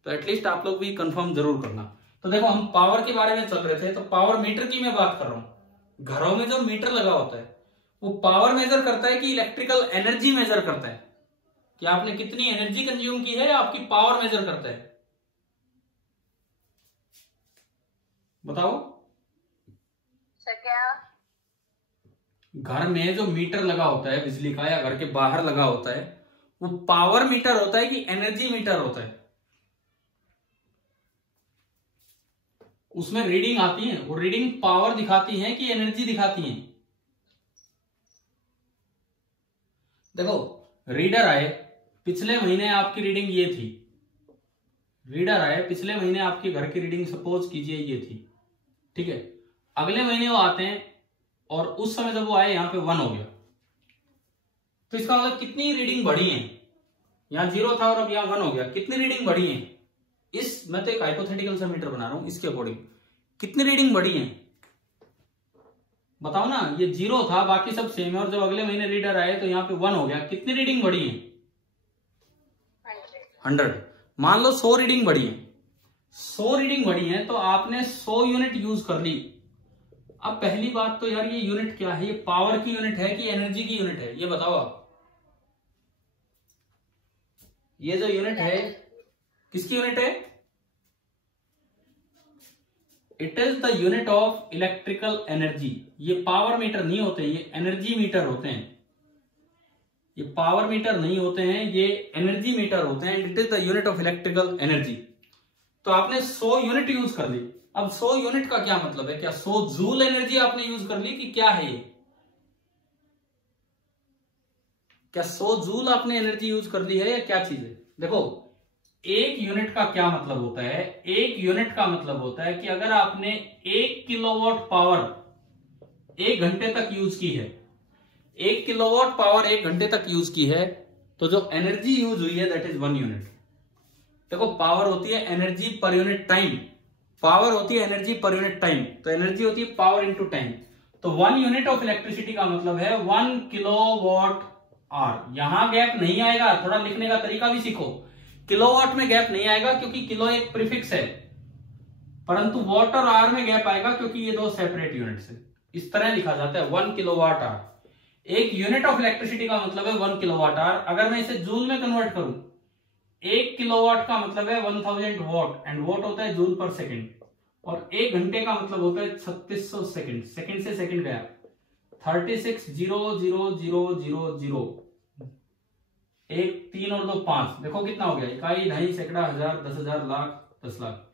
तो एटलीस्ट आप लोग भी कंफर्म जरूर करना। तो देखो हम पावर के बारे में चल रहे थे, तो पावर मीटर की मैं बात कर रहा हूं। घरों में जो मीटर लगा होता है वो पावर मेजर करता है कि इलेक्ट्रिकल एनर्जी मेजर करता है, कि आपने कितनी एनर्जी कंज्यूम की है, या आपकी पावर मेजर करता है? बताओ सर क्या? घर में जो मीटर लगा होता है बिजली का, या घर के बाहर लगा होता है, वो पावर मीटर होता है कि एनर्जी मीटर होता है? उसमें रीडिंग आती है, वो रीडिंग पावर दिखाती है कि एनर्जी दिखाती है? देखो रीडर आए, पिछले महीने आपकी रीडिंग ये थी, रीडर आए पिछले महीने आपके घर की रीडिंग सपोज कीजिए ये थी, ठीक है। अगले महीने वो आते हैं और उस समय जब वो आए यहां पे 1 हो गया, तो इसका मतलब कितनी रीडिंग बढ़ी है? यहां 0 था और अब यहां 1 हो गया, कितनी रीडिंग बढ़ी है? मैं तो एक हाइपोथेटिकल सा मीटर बना रहा हूं, इसके अकॉर्डिंग कितनी रीडिंग बढ़ी है बताओ ना। ये 0 था, बाकी सब सेम है, और जब अगले महीने रीडर आए तो यहाँ पे 1 हो गया, कितनी रीडिंग बढ़ी है? 100। मान लो 100 रीडिंग बढ़ी है, 100 रीडिंग बढ़ी है, तो आपने 100 यूनिट यूज कर ली। अब पहली बात तो यार ये यूनिट क्या है? ये पावर की यूनिट है कि एनर्जी की यूनिट है? ये बताओ आप। ये जो यूनिट है किसकी यूनिट है? It is the unit of electrical energy. ये पावर मीटर नहीं होते, ये एनर्जी मीटर होते हैं। ये पावर मीटर नहीं होते हैं, ये एनर्जी मीटर होते हैं। It is the unit of electrical energy. तो आपने 100 यूनिट यूज कर ली। अब 100 यूनिट का क्या मतलब है? क्या 100 जूल एनर्जी आपने यूज कर ली कि क्या है ये? क्या 100 जूल आपने एनर्जी यूज कर ली है या क्या चीज है? देखो एक यूनिट का क्या मतलब होता है? एक यूनिट का मतलब होता है कि अगर आपने 1 किलोवाट पावर 1 घंटे तक यूज की है, 1 किलोवाट पावर 1 घंटे तक यूज की है, तो जो एनर्जी यूज हुई है दैट इज 1 यूनिट। देखो पावर होती है energy per unit time, power होती है एनर्जी पर यूनिट टाइम, तो एनर्जी होती है पावर इंटू टाइम। तो 1 यूनिट ऑफ इलेक्ट्रिसिटी का मतलब है 1 किलोवाट आवर। यहां गैप नहीं आएगा, थोड़ा लिखने का तरीका भी सीखो। किलोवाट में गैप नहीं आएगा क्योंकि किलो एक प्रीफिक्स है, परंतु वाट और आवर में गैप आएगा क्योंकि ये दो सेपरेट यूनिट्स है। इस तरह लिखा जाता है 1 किलोवाट आवर। एक यूनिट ऑफ इलेक्ट्रिसिटी का मतलब है 1 किलोवाट आवर। अगर मैं इसे जूल में कन्वर्ट करूं, 1 किलोवाट का मतलब है 1000 वॉट, एंड वॉट होता है जूल पर सेकेंड, और 1 घंटे का मतलब होता है 3600 सेकेंड। सेकेंड से सेकेंड गया 36,000,000। 1 3 और 2 5, देखो कितना हो गया? इकाई, ढाई, सैकड़ा, हजार, 10,000, लाख, 10 लाख।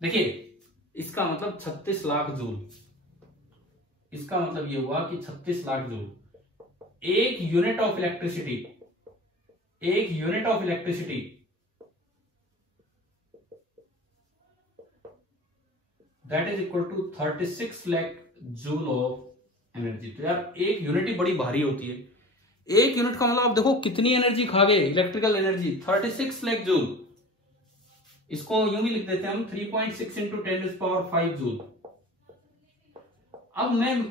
देखिए इसका मतलब 36 लाख जूल। इसका मतलब ये हुआ कि 36 लाख जूल। एक यूनिट ऑफ इलेक्ट्रिसिटी, एक unit of electricity that is equal to 36 lakh joule of energy. तो यार एक यूनिट ही बड़ी भारी होती है। एक यूनिट का मतलब आप देखो कितनी एनर्जी खा गए, इलेक्ट्रिकल एनर्जी 36 लाख जूल। इसको यूं भी लिख देते हैं हम 3.6 इंटू 10⁵ जूल। अब मैं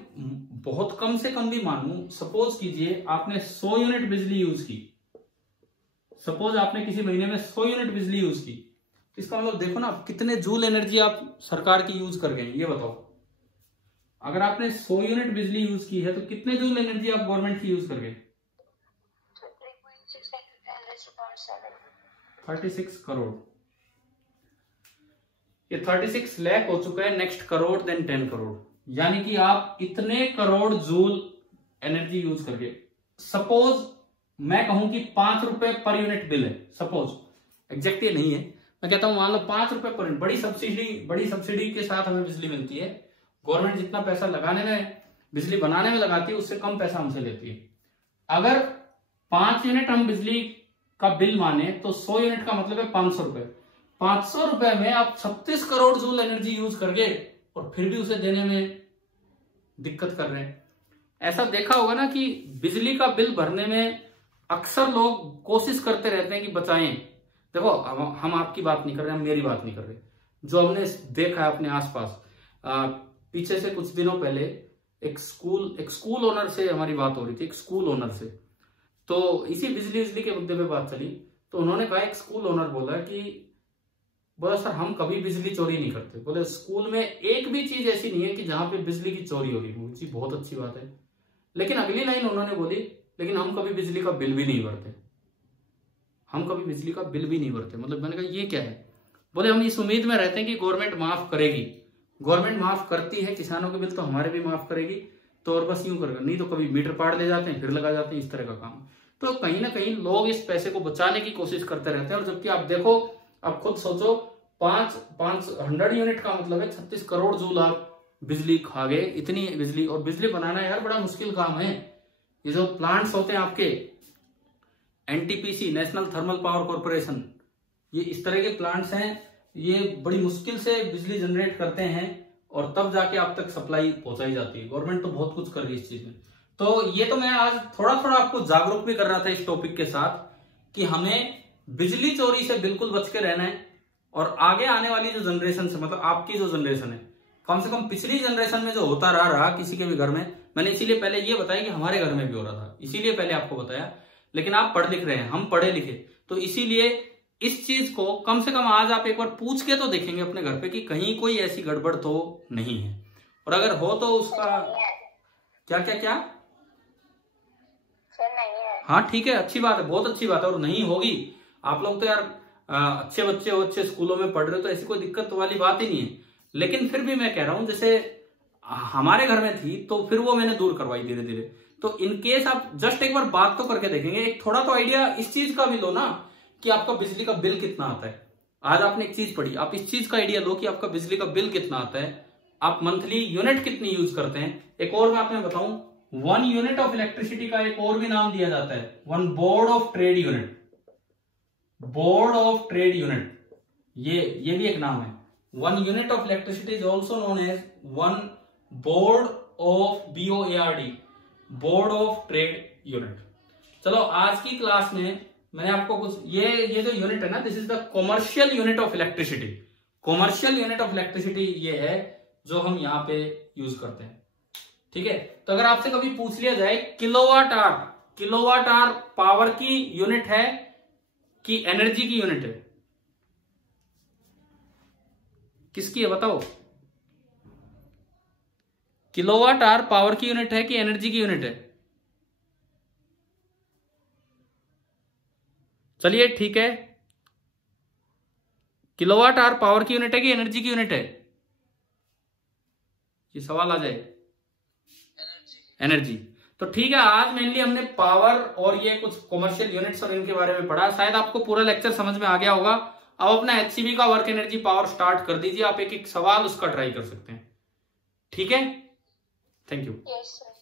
बहुत कम से कम भी मानूं, सपोज कीजिए आपने 100 यूनिट बिजली यूज की, सपोज आपने किसी महीने में 100 यूनिट बिजली यूज की, इसका मतलब देखो ना कितने जूल एनर्जी आप सरकार की यूज कर गए। ये बताओ अगर आपने 100 यूनिट बिजली यूज की है तो कितने जूल एनर्जी आप गवर्नमेंट की यूज कर गए? 36 करोड़। ये 36 लाख हो चुका है, नेक्स्ट करोड़, देन 10 करोड़, यानी कि आप इतने करोड़ जूल एनर्जी यूज करके। सपोज मैं कहूं कि 5 रुपए पर यूनिट बिल है, सपोज, एग्जैक्ट ये नहीं है, मैं कहता हूं मान लो 5 रुपए पर यूनिट। बड़ी सब्सिडी के साथ हमें बिजली मिलती है। गवर्नमेंट जितना पैसा लगाने में, बिजली बनाने में लगाती है, उससे कम पैसा हमसे लेती है। अगर 5 यूनिट हम बिजली का बिल माने तो 100 यूनिट का मतलब है 500 रुपए। 500 रुपए में आप 36 करोड़ जूल एनर्जी यूज कर गए और फिर भी उसे देने में दिक्कत कर रहे हैं। ऐसा देखा होगा ना कि बिजली का बिल भरने में अक्सर लोग कोशिश करते रहते हैं कि बचाएं। देखो हम आपकी बात नहीं कर रहे, हम मेरी बात नहीं कर रहे, जो हमने देखा है अपने आसपास। पीछे से कुछ दिनों पहले एक स्कूल ओनर से हमारी बात हो रही थी, एक स्कूल ओनर से। तो इसी बिजली के मुद्दे पे बात चली, तो उन्होंने कहा, एक स्कूल ओनर बोला कि बोला सर हम कभी बिजली चोरी नहीं करते, बोले स्कूल में एक भी चीज ऐसी नहीं है कि जहां पे बिजली की चोरी हो रही। जी बहुत अच्छी बात है, लेकिन अगली लाइन उन्होंने बोली, लेकिन हम कभी बिजली का बिल भी नहीं भरते, हम कभी बिजली का बिल भी नहीं भरते। मतलब मैंने कहा ये क्या है? बोले हम इस उम्मीद में रहते हैं कि गवर्नमेंट माफ करेगी, गवर्नमेंट माफ करती है किसानों के बिल तो हमारे भी माफ करेगी, तो और बस यूं करेगा, नहीं तो कभी मीटर पाड़ ले जाते हैं फिर लगा जाते हैं, इस तरह का काम। तो कहीं ना कहीं लोग इस पैसे को बचाने की कोशिश करते रहते हैं, और जबकि आप देखो, आप खुद सोचो, 500 यूनिट का मतलब है 36 करोड़ जूल आप बिजली खा गए, इतनी बिजली। और बिजली बनाना यार बड़ा मुश्किल काम है। ये जो प्लांट्स होते हैं आपके, NTPC, national thermal power corporation, ये इस तरह के प्लांट्स हैं, ये बड़ी मुश्किल से बिजली जनरेट करते हैं और तब जाके आप तक सप्लाई पहुंचाई जाती है। गवर्नमेंट तो बहुत कुछ कर रही है इस चीज में। तो ये तो मैं आज थोड़ा थोड़ा आपको जागरूक भी कर रहा था इस टॉपिक के साथ कि हमें बिजली चोरी से बिल्कुल बच के रहना है, और आगे आने वाली जो जनरेशन है, मतलब आपकी जो जनरेशन है, कम से कम पिछली जनरेशन में जो होता रहा किसी के भी घर में, मैंने इसीलिए पहले ये बताया कि हमारे घर में भी हो रहा था, इसीलिए पहले आपको बताया। लेकिन आप पढ़ लिख रहे हैं, हम पढ़े लिखे, तो इसीलिए इस चीज को कम से कम आज आप एक बार पूछ के तो देखेंगे अपने घर पे कि कहीं कोई ऐसी गड़बड़ तो नहीं है, और अगर हो तो उसका क्या क्या क्या नहीं है। हाँ ठीक है, अच्छी बात है, बहुत अच्छी बात है। और नहीं होगी, आप लोग तो यार अच्छे बच्चे हो, अच्छे स्कूलों में पढ़ रहे हो, तो ऐसी कोई दिक्कत वाली बात ही नहीं है। लेकिन फिर भी मैं कह रहा हूं, जैसे हमारे घर में थी तो फिर वो मैंने दूर करवाई धीरे धीरे। तो इनकेस आप जस्ट एक बार बात तो करके देखेंगे, एक थोड़ा तो आइडिया इस चीज का भी लो ना कि आपका बिजली का बिल कितना आता है। आज आपने एक चीज पढ़ी, आप इस चीज का आइडिया लो कि आपका बिजली का बिल कितना आता है, आप मंथली यूनिट कितनी यूज करते हैं। एक और बात मैं बताऊं, 1 यूनिट ऑफ इलेक्ट्रिसिटी का एक और भी नाम दिया जाता है, 1 board of trade unit, board of trade unit, ये भी एक नाम है। 1 unit of electricity is also known as 1 board of BOARD, board of trade unit. चलो आज की क्लास में मैंने आपको कुछ ये जो यूनिट है ना, this is the commercial unit of electricity. Commercial unit of electricity ये है जो हम यहाँ पे यूज करते हैं, ठीक है। तो अगर आपसे कभी पूछ लिया जाए किलोवाट आवर पावर की यूनिट है कि एनर्जी की यूनिट है, किसकी है बताओ? किलोवाट आवर पावर की यूनिट है कि एनर्जी की यूनिट है? चलिए ठीक है, किलोवाट आवर पावर की यूनिट है कि एनर्जी की यूनिट है? ये सवाल आ जाए। एनर्जी। तो ठीक है, आज मेनली हमने पावर और ये कुछ कॉमर्शियल यूनिट्स और इनके बारे में पढ़ा। शायद आपको पूरा लेक्चर समझ में आ गया होगा। अब अपना HCV का वर्क एनर्जी पावर स्टार्ट कर दीजिए। आप एक एक सवाल उसका ट्राई कर सकते हैं, ठीक है। Thank you. Yes sir.